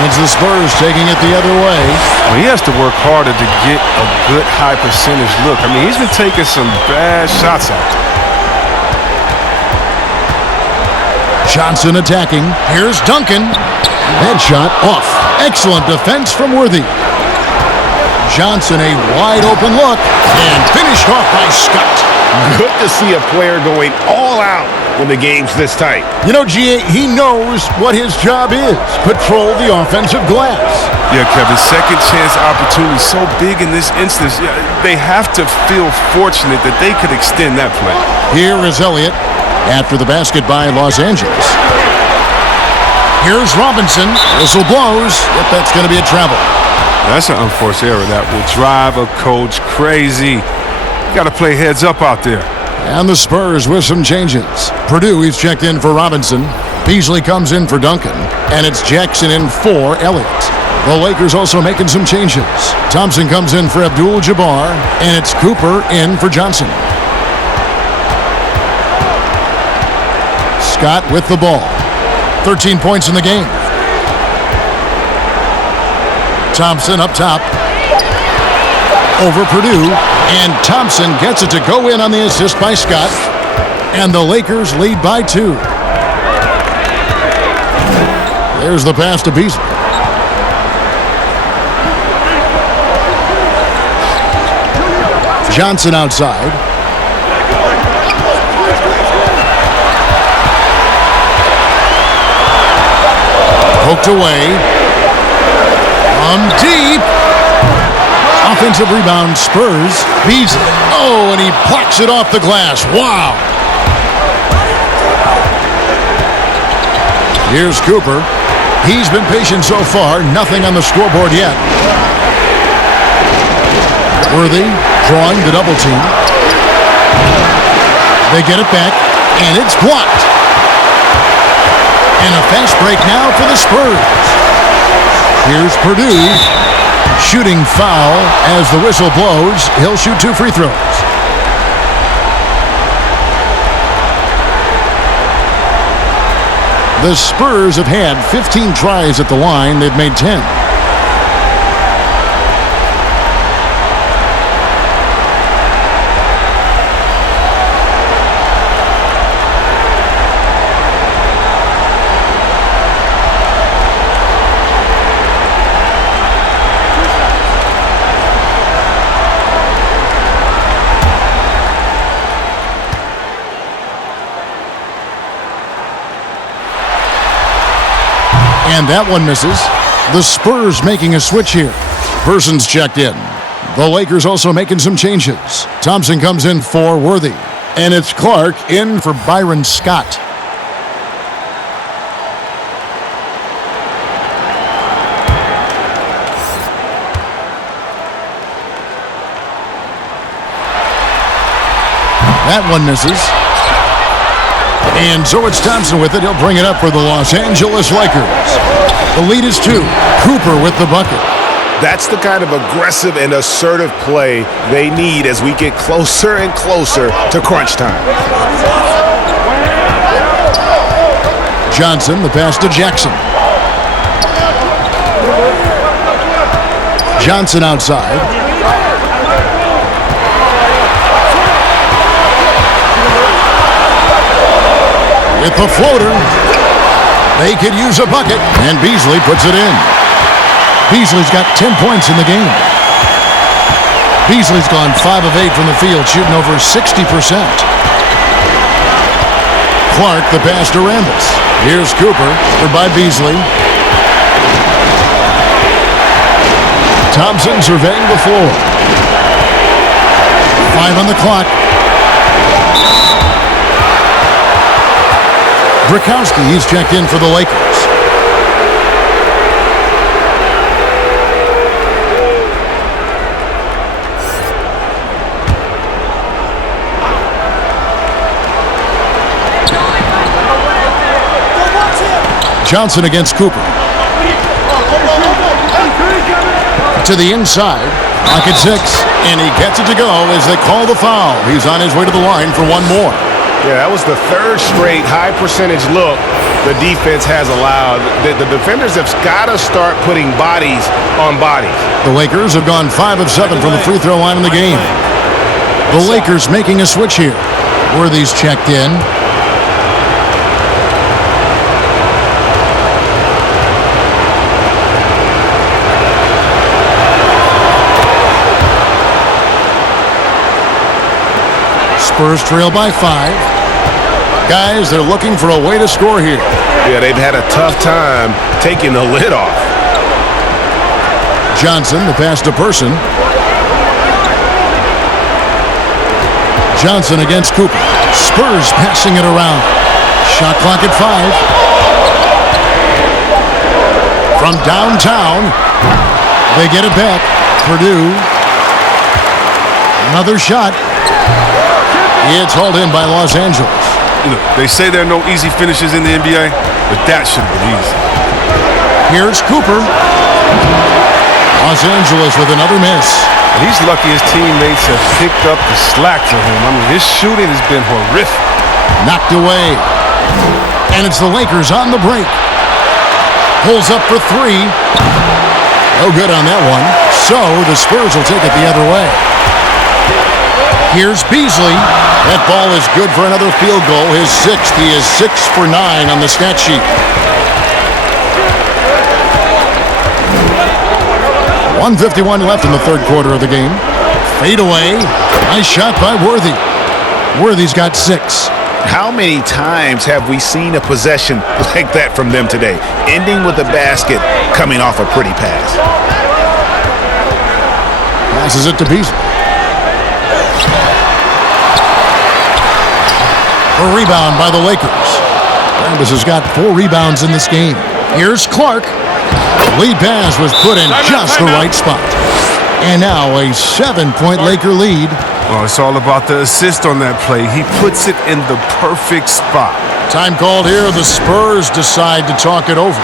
And it's the Spurs taking it the other way. Well, he has to work harder to get a good high percentage look. I mean, he's been taking some bad shots out there. Johnson attacking. Here's Duncan. Headshot off. Excellent defense from Worthy. Johnson, a wide open look. And finished off by Scott. Good to see a player going all out when the game's this tight. You know, G.A., he knows what his job is. Patrol the offensive glass. Yeah, Kevin, second chance opportunity so big in this instance. They have to feel fortunate that they could extend that play. Here is Elliott after the basket by Los Angeles. Here's Robinson. Whistle blows. Yep, that's going to be a travel. That's an unforced error that will drive a coach crazy. Got to play heads up out there. And the Spurs with some changes. Purdue, he's checked in for Robinson. Beasley comes in for Duncan. And it's Jackson in for Elliott. The Lakers also making some changes. Thompson comes in for Abdul-Jabbar. And it's Cooper in for Johnson. Scott with the ball. 13 points in the game. Thompson up top. Over Purdue. And Thompson gets it to go in on the assist by Scott. And the Lakers lead by 2. There's the pass to Beasley. Johnson outside. Poked away. From deep. Offensive rebound, Spurs. Beasley. Oh, and he plucks it off the glass. Wow. Here's Cooper. He's been patient so far. Nothing on the scoreboard yet. Worthy drawing the double team. They get it back, and it's blocked. And a fast break now for the Spurs. Here's Purdue. Shooting foul as the whistle blows. He'll shoot 2 free throws. The Spurs have had 15 tries at the line. They've made 10. And that one misses. The Spurs making a switch here. Person's checked in. The Lakers also making some changes. Thompson comes in for Worthy. And it's Clark in for Byron Scott. That one misses. And so it's Thompson with it. He'll bring it up for the Los Angeles Lakers. The lead is 2. Cooper with the bucket. That's the kind of aggressive and assertive play they need as we get closer and closer to crunch time. Johnson, the pass to Jackson. Johnson outside. With the floater, they could use a bucket, and Beasley puts it in. Beasley's got 10 points in the game. Beasley's gone 5 of 8 from the field, shooting over 60%. Clark, the pass to Rambis. Here's Cooper, by Beasley. Thompson surveying the floor. 5 on the clock. Brakowski, he's checked in for the Lakers. Johnson against Cooper. To the inside. Pocket 6. And he gets it to go as they call the foul. He's on his way to the line for one more. Yeah, that was the 3rd straight high percentage look the defense has allowed. The defenders have got to start putting bodies on bodies. The Lakers have gone 5 of 7 from the free throw line in the game. The Lakers making a switch here. Worthy's checked in. Spurs trail by 5. Guys, they're looking for a way to score here. Yeah, they've had a tough time taking the lid off. Johnson, the pass to Person. Johnson against Cooper. Spurs passing it around. Shot clock at 5. From downtown, they get it back. Purdue. Another shot. It's hauled in by Los Angeles. They say there are no easy finishes in the NBA, but that should be easy. Here's Cooper. Los Angeles with another miss. And he's lucky his teammates have picked up the slack for him. I mean, his shooting has been horrific. Knocked away. And it's the Lakers on the break. Pulls up for 3. No good on that one. So the Spurs will take it the other way. Here's Beasley. That ball is good for another field goal. His 6th. He is 6 for 9 on the stat sheet. 1:51 left in the 3rd quarter of the game. Fade away. Nice shot by Worthy. Worthy's got 6. How many times have we seen a possession like that from them today, ending with a basket coming off a pretty pass? Passes it to Beasley. A rebound by the Lakers. Rambis has got 4 rebounds in this game. Here's Clark. The lead pass was put in just the right spot. And now a 7-point Laker lead. Well, it's all about the assist on that play. He puts it in the perfect spot. Time called here. The Spurs decide to talk it over.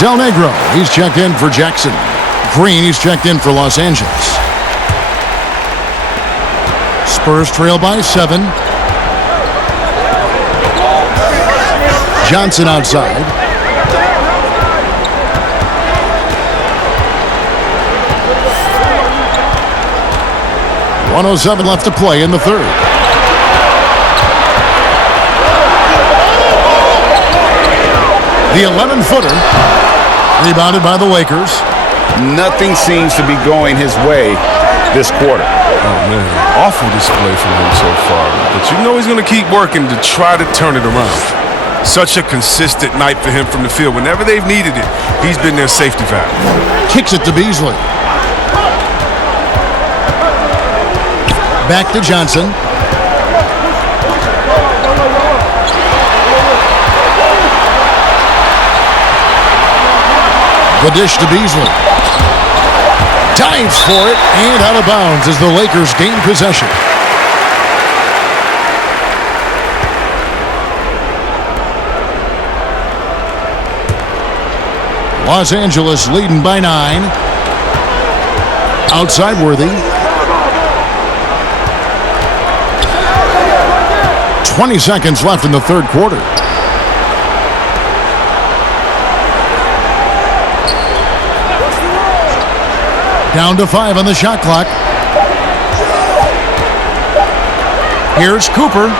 Del Negro, he's checked in for Jackson. Green, he's checked in for Los Angeles. Spurs trail by 7. Johnson outside. .107 left to play in the third. The 11-footer. Rebounded by the Lakers. Nothing seems to be going his way this quarter. Oh, man. Awful display from him so far. But you know he's going to keep working to try to turn it around. Such a consistent night for him from the field. Whenever they've needed it, he's been their safety valve. Kicks it to Beasley. Back to Johnson. The dish to Beasley. Dives for it and out of bounds as the Lakers gain possession. Los Angeles leading by 9. Outside Worthy. 20 seconds left in the third quarter. Down to 5 on the shot clock. Here's Cooper.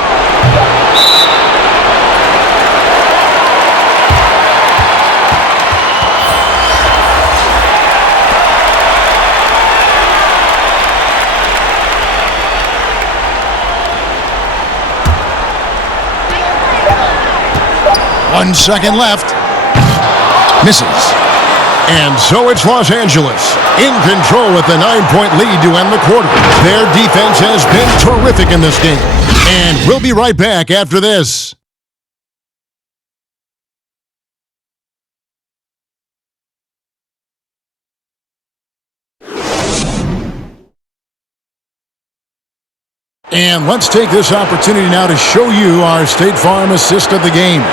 One second left. Misses. And so it's Los Angeles in control with a 9-point lead to end the quarter. Their defense has been terrific in this game. And we'll be right back after this. And let's take this opportunity now to show you our State Farm assist of the game.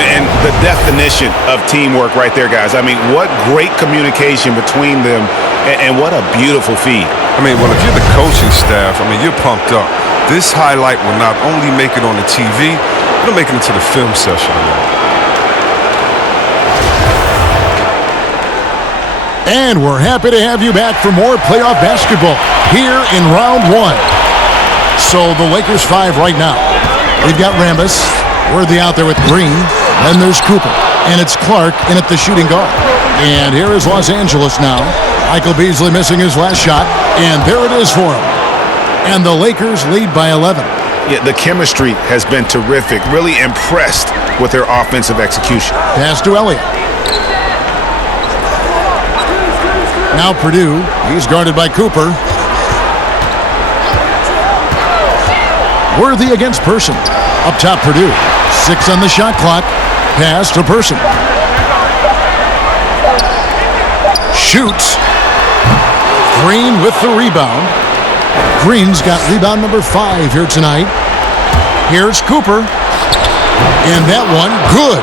And the definition of teamwork right there, guys. I mean, what great communication between them, and what a beautiful feed. I mean, well, if you're the coaching staff, I mean, you're pumped up. This highlight will not only make it on the TV, it'll make it into the film session. And we're happy to have you back for more playoff basketball here in round 1. So the Lakers 5 right now. We've got Rambis, Worthy out there with Green. Then there's Cooper. And it's Clark in at the shooting guard. And here is Los Angeles now. Michael Beasley missing his last shot. And there it is for him. And the Lakers lead by 11. Yeah, the chemistry has been terrific. Really impressed with their offensive execution. Pass to Elliott. Now Purdue. He's guarded by Cooper. Worthy against Person. Up top, Purdue. 6 on the shot clock. Pass to Person. Shoots. Green with the rebound. Green's got rebound number 5 here tonight. Here's Cooper. And that one, good.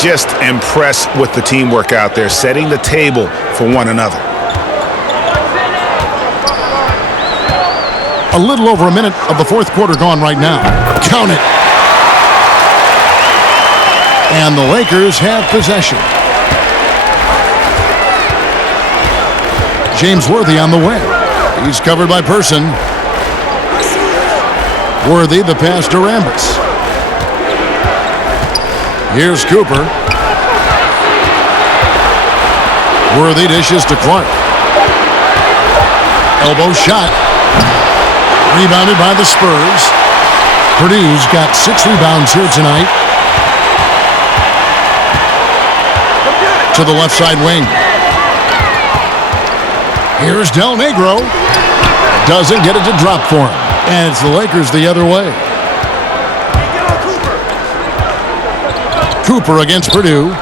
Just impressed with the teamwork out there, setting the table for one another. A little over a minute of the fourth quarter gone right now. Count it. And the Lakers have possession. James Worthy on the wing. He's covered by Person. Worthy, the pass to Rambis. Here's Cooper. Worthy dishes to Clark. Elbow shot. Rebounded by the Spurs. Purdue's got 6 rebounds here tonight. To the left side wing. Here's Del Negro. Doesn't get it to drop for him. And it's the Lakers the other way. Cooper against Purdue.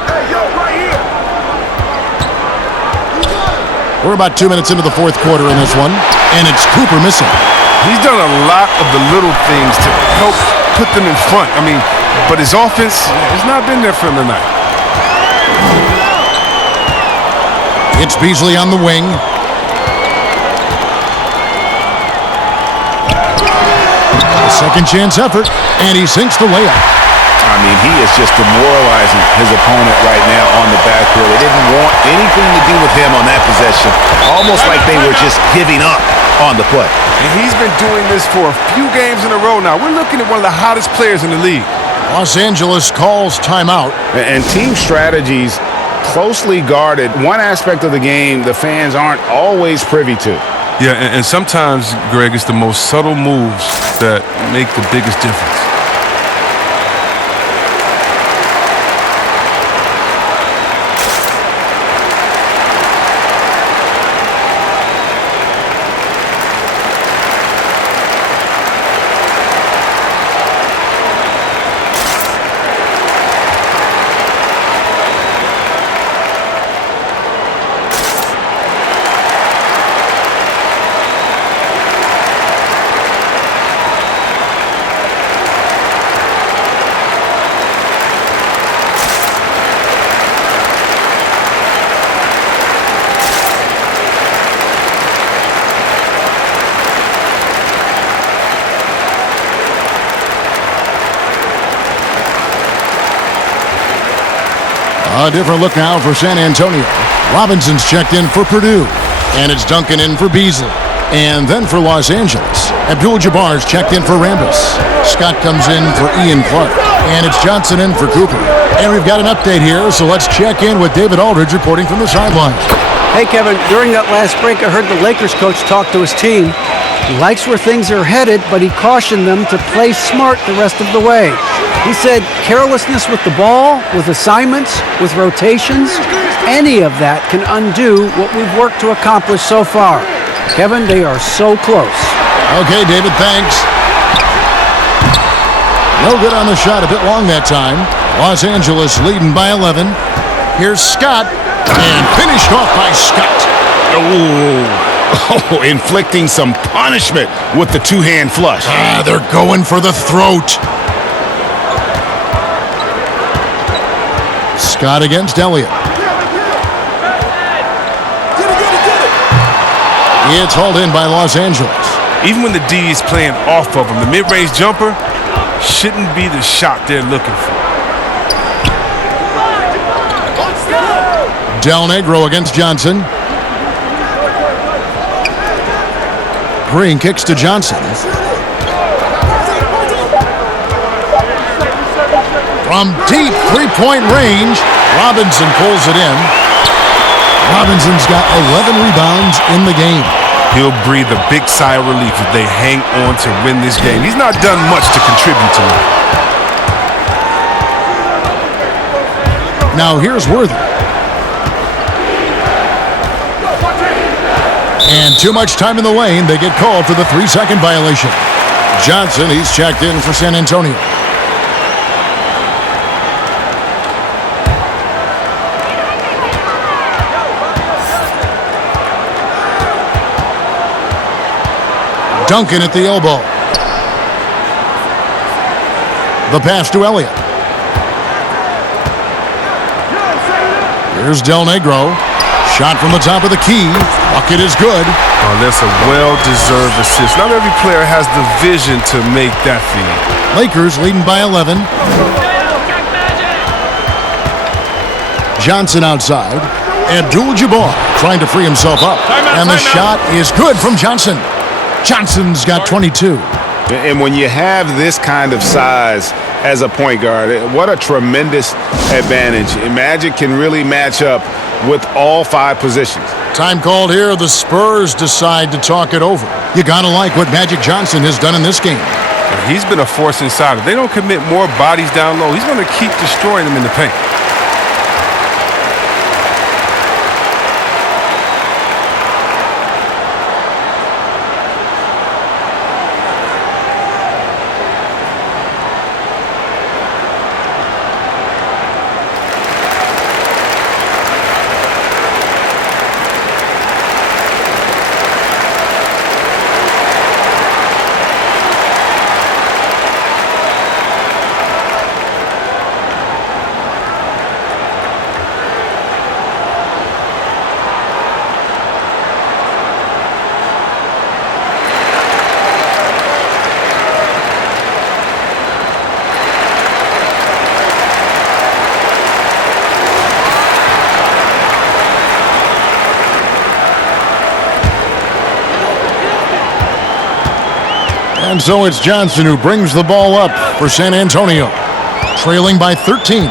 We're about 2 minutes into the fourth quarter in this one. And it's Cooper missing. He's done a lot of the little things to help put them in front. I mean, but his offense has not been there for him tonight. It's Beasley on the wing. Second chance effort, and he sinks the layup. I mean, he is just demoralizing his opponent right now on the backboard. They didn't want anything to do with him on that possession. Almost like they were just giving up on the play. And he's been doing this for a few games in a row now. We're looking at one of the hottest players in the league. Los Angeles calls timeout. And team strategies closely guarded. One aspect of the game the fans aren't always privy to. Yeah, and sometimes, Greg, it's the most subtle moves that make the biggest difference. A different look now for San Antonio. Robinson's checked in for Purdue. And it's Duncan in for Beasley. And then for Los Angeles, Abdul-Jabbar's checked in for Rambis. Scott comes in for Ian Clark. And it's Johnson in for Cooper. And we've got an update here, so let's check in with David Aldridge reporting from the sideline. Hey, Kevin, during that last break, I heard the Lakers coach talk to his team. He likes where things are headed, but he cautioned them to play smart the rest of the way. He said carelessness with the ball, with assignments, with rotations, any of that can undo what we've worked to accomplish so far. Kevin, they are so close. Okay, David, thanks. No good on the shot, a bit long that time. Los Angeles leading by 11. Here's Scott, and finished off by Scott. Oh, inflicting some punishment with the two-hand flush. They're going for the throat. Scott against Elliott. It's hauled in by Los Angeles. Even when the D is playing off of him, the mid-range jumper shouldn't be the shot they're looking for. Del Negro against Johnson. Green kicks to Johnson. From deep three-point range, Robinson pulls it in. Robinson's got 11 rebounds in the game. He'll breathe a big sigh of relief if they hang on to win this game. He's not done much to contribute to it. Now here's Worthy. And too much time in the lane. They get called for the 3-second violation. Johnson, he's checked in for San Antonio. Duncan at the elbow. The pass to Elliott. Here's Del Negro. Shot from the top of the key. Bucket is good. Oh, that's a well-deserved assist. Not every player has the vision to make that feed. Lakers leading by 11. Johnson outside. Abdul-Jabbar trying to free himself up. And the shot is good from Johnson. Johnson's got 22. And when you have this kind of size as a point guard, what a tremendous advantage. Magic can really match up with all 5 positions. Time called here. The Spurs decide to talk it over. You gotta like what Magic Johnson has done in this game. He's been a force inside. If they don't commit more bodies down low, he's going to keep destroying them in the paint. And so it's Johnson who brings the ball up for San Antonio, trailing by 13.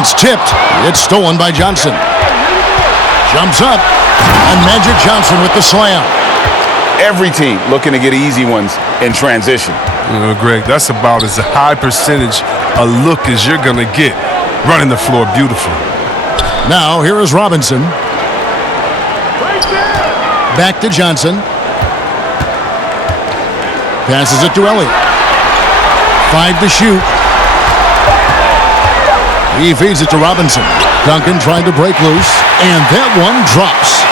It's tipped. It's stolen by Johnson. Jumps up, and Magic Johnson with the slam. Every team looking to get easy ones in transition. Greg, that's about as high percentage a look as you're going to get. Running the floor beautiful. Now here is Robinson. Back to Johnson. Passes it to Elliott. 5 to shoot. He feeds it to Robinson. Duncan trying to break loose, and that one drops.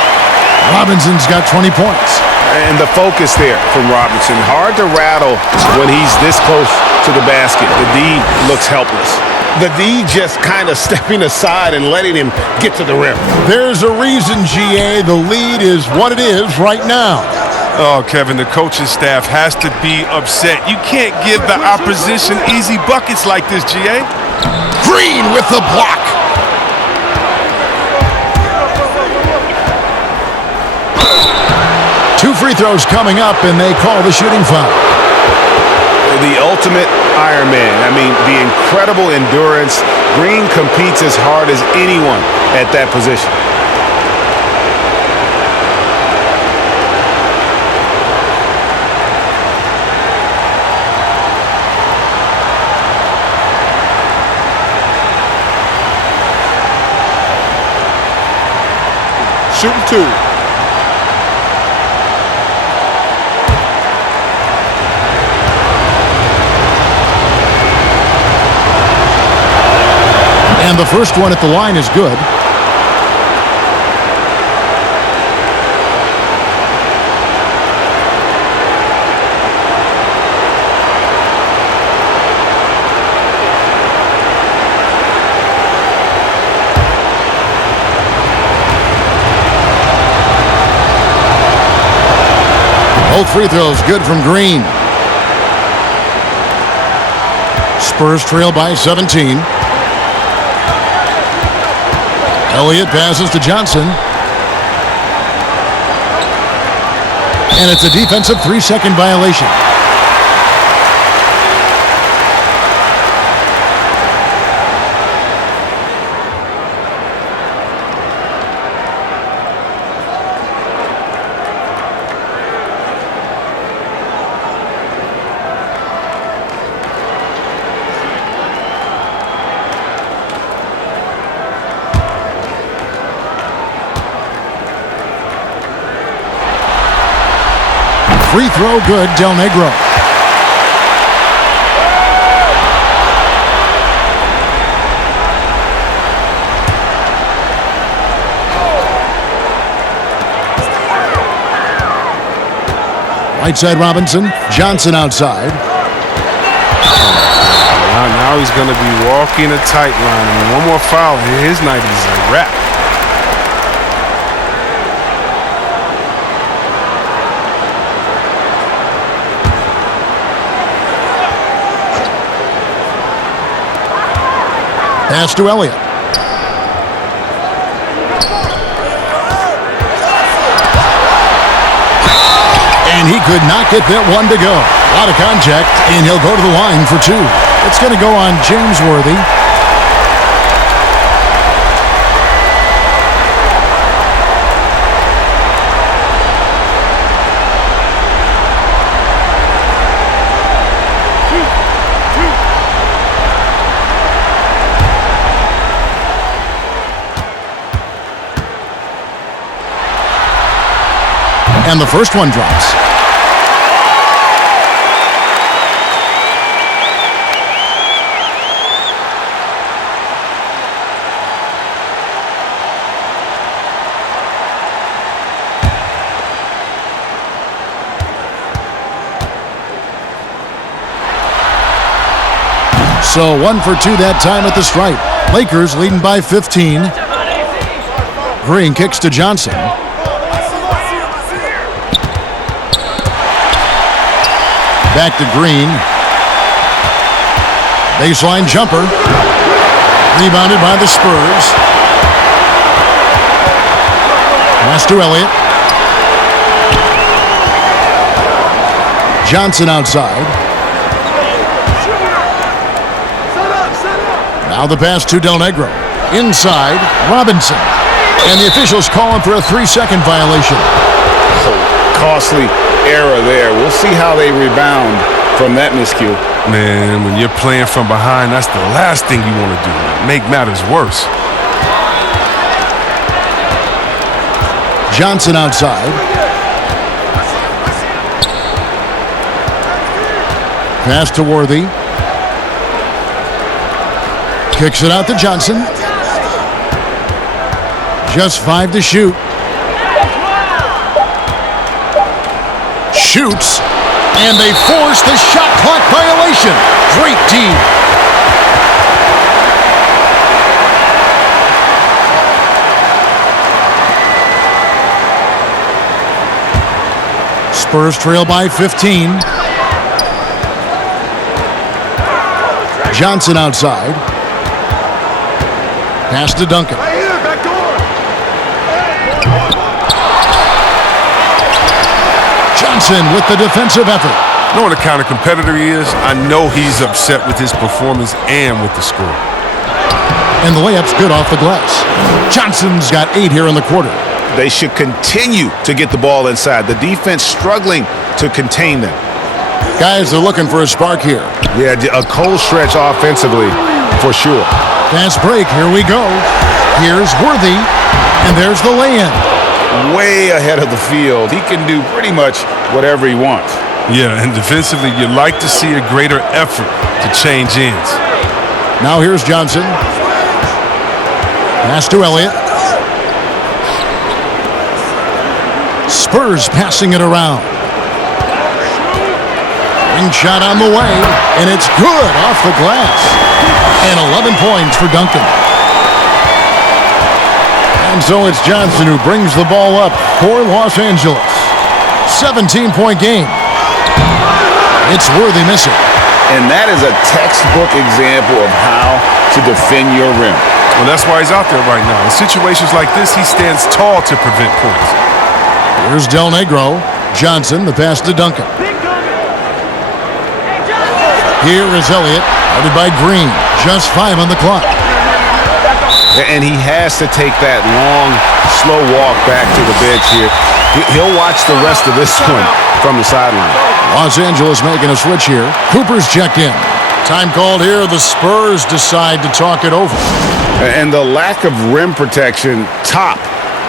Robinson's got 20 points. And the focus there from Robinson. Hard to rattle when he's this close to the basket. The D looks helpless. The D just kind of stepping aside and letting him get to the rim. There's a reason, GA, the lead is what it is right now. Oh, Kevin, the coaching staff has to be upset. You can't give the opposition easy buckets like this, GA. Green with the block. Two free throws coming up, and they call the shooting foul. The ultimate Iron Man. I mean, the incredible endurance. Green competes as hard as anyone at that position. Shooting 2. And the first one at the line is good. Both free throws good from Green. Spurs trail by 17. Elliott passes to Johnson. And it's a defensive 3-second violation. Free throw good, Del Negro. Right side Robinson. Johnson outside. Now he's going to be walking a tight line. I mean, one more foul, his night is a wrap. Pass to Elliott. And he could not get that one to go. A lot of contact, and he'll go to the line for two. It's going to go on James Worthy. And the first one drops. So 1 for 2 that time at the stripe. Lakers leading by 15. Green kicks to Johnson. Back to Green. Baseline jumper. Rebounded by the Spurs. Pass to Elliott. Johnson outside. Now the pass to Del Negro. Inside, Robinson. And the officials calling for a 3-second violation. Costly error there. We'll see how they rebound from that miscue. Man, when you're playing from behind, that's the last thing you want to do. Make matters worse. Johnson outside. Pass to Worthy. Kicks it out to Johnson. Just 5 to shoot. Shoots, and they force the shot clock violation. Great D. Spurs trail by 15. Johnson outside. Pass to Duncan. Johnson with the defensive effort. Knowing the kind of competitor he is, I know he's upset with his performance and with the score. And the layup's good off the glass. Johnson's got 8 here in the quarter. They should continue to get the ball inside. The defense struggling to contain them. Guys, they're looking for a spark here. Yeah, a cold stretch offensively for sure. Fast break. Here we go. Here's Worthy, and there's the lay-in. Way ahead of the field. He can do pretty much whatever he wants. Yeah, and defensively, you'd like to see a greater effort to change ends. Now here's Johnson. Pass to Elliott. Spurs passing it around. Ring shot on the way, and it's good off the glass. And 11 points for Duncan. And so it's Johnson who brings the ball up for Los Angeles. 17-point game. It's Worthy missing. And that is a textbook example of how to defend your rim. Well, that's why he's out there right now. In situations like this, he stands tall to prevent points. Here's Del Negro. Johnson, the pass to Duncan. Here is Elliott, guarded by Green. Just 5 on the clock. And he has to take that long, slow walk back to the bench here. He'll watch the rest of this one from the sideline. Los Angeles making a switch here. Cooper's checked in. Time called here. The Spurs decide to talk it over. And the lack of rim protection, top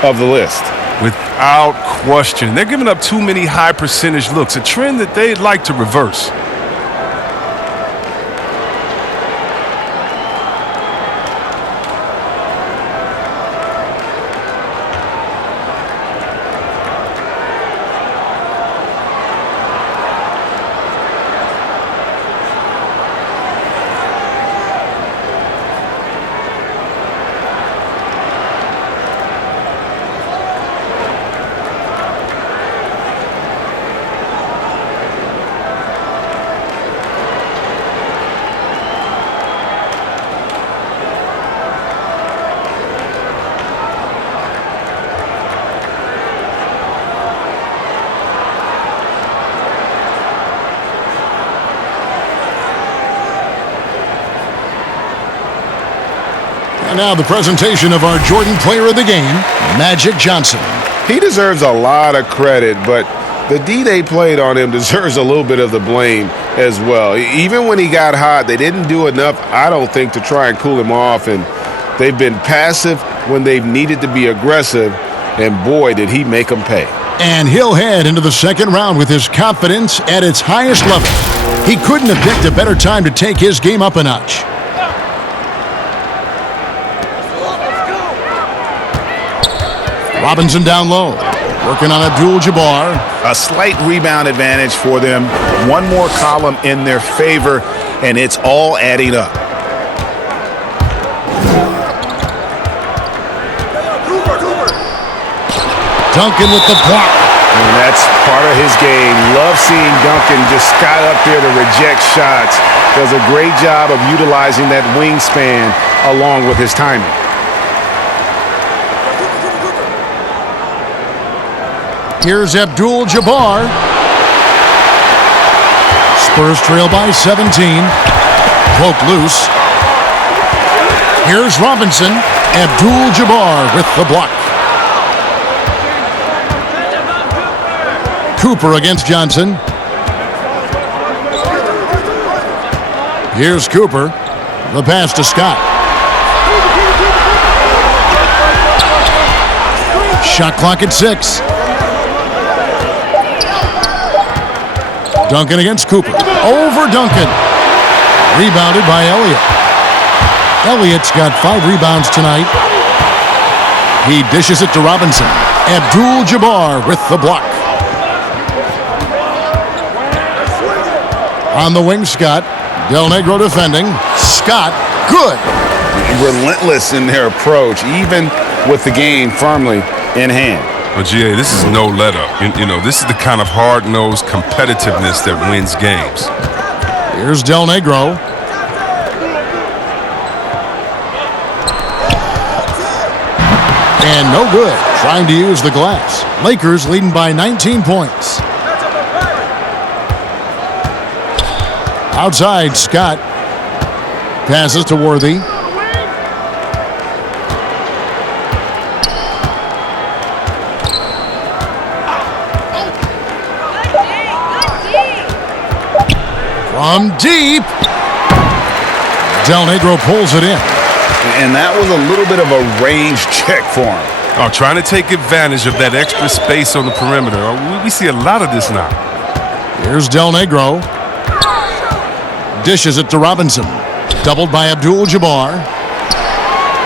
of the list. Without question. They're giving up too many high percentage looks, a trend that they'd like to reverse. now the presentation of our Jordan Player of the Game, Magic Johnson. He deserves a lot of credit, but the D they played on him deserves a little bit of the blame as well. Even when he got hot, they didn't do enough, I don't think, to try and cool him off, and they've been passive when they've needed to be aggressive, and boy, did he make them pay. And he'll head into the second round with his confidence at its highest level. He couldn't have picked a better time to take his game up a notch. Robinson down low, working on Abdul-Jabbar. A slight rebound advantage for them. One more column in their favor, and it's all adding up. Duncan with the block. And that's part of his game. Love seeing Duncan just sky up there to reject shots. Does a great job of utilizing that wingspan along with his timing. Here's Abdul-Jabbar. Spurs trail by 17. Poke loose. Here's Robinson. Abdul-Jabbar with the block. Cooper against Johnson. Here's Cooper. The pass to Scott. Shot clock at 6. Duncan against Cooper. Over Duncan. Rebounded by Elliott. Elliott's got 5 rebounds tonight. He dishes it to Robinson. Abdul-Jabbar with the block. On the wing, Scott. Del Negro defending. Scott, good. Relentless in their approach, even with the game firmly in hand. Well, GA, this is no let-up. You know, this is the kind of hard-nosed competitiveness that wins games. Here's Del Negro. And no good. Trying to use the glass. Lakers leading by 19 points. Outside, Scott passes to Worthy. From deep. Del Negro pulls it in. And that was a little bit of a range check for him. Oh, trying to take advantage of that extra space on the perimeter. We see a lot of this now. Here's Del Negro. Dishes it to Robinson. Doubled by Abdul-Jabbar.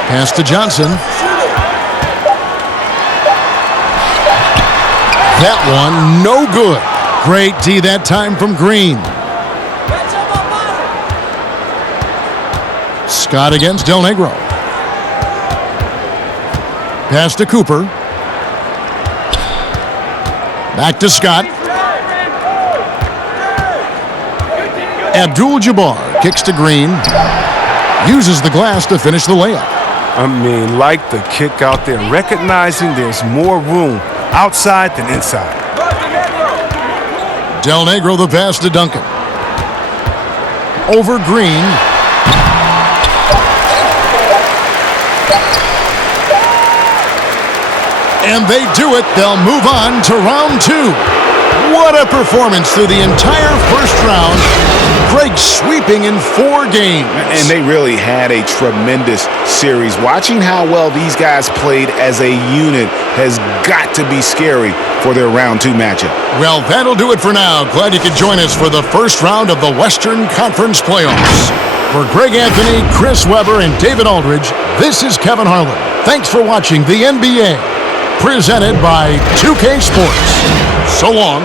Pass to Johnson. That one, no good. Great D that time from Green. Scott against Del Negro. Pass to Cooper. Back to Scott. Abdul-Jabbar kicks to Green. Uses the glass to finish the layup. I mean, like the kick out there, recognizing there's more room outside than inside. Del Negro the pass to Duncan. Over Green. And they do it. They'll move on to round 2. What a performance through the entire first round. Greg sweeping in 4 games. And they really had a tremendous series. Watching how well these guys played as a unit has got to be scary for their round 2 matchup. Well, that'll do it for now. Glad you could join us for the first round of the Western Conference Playoffs. For Greg Anthony, Chris Webber, and David Aldridge, this is Kevin Harlan. Thanks for watching the NBA, presented by 2K Sports. So long.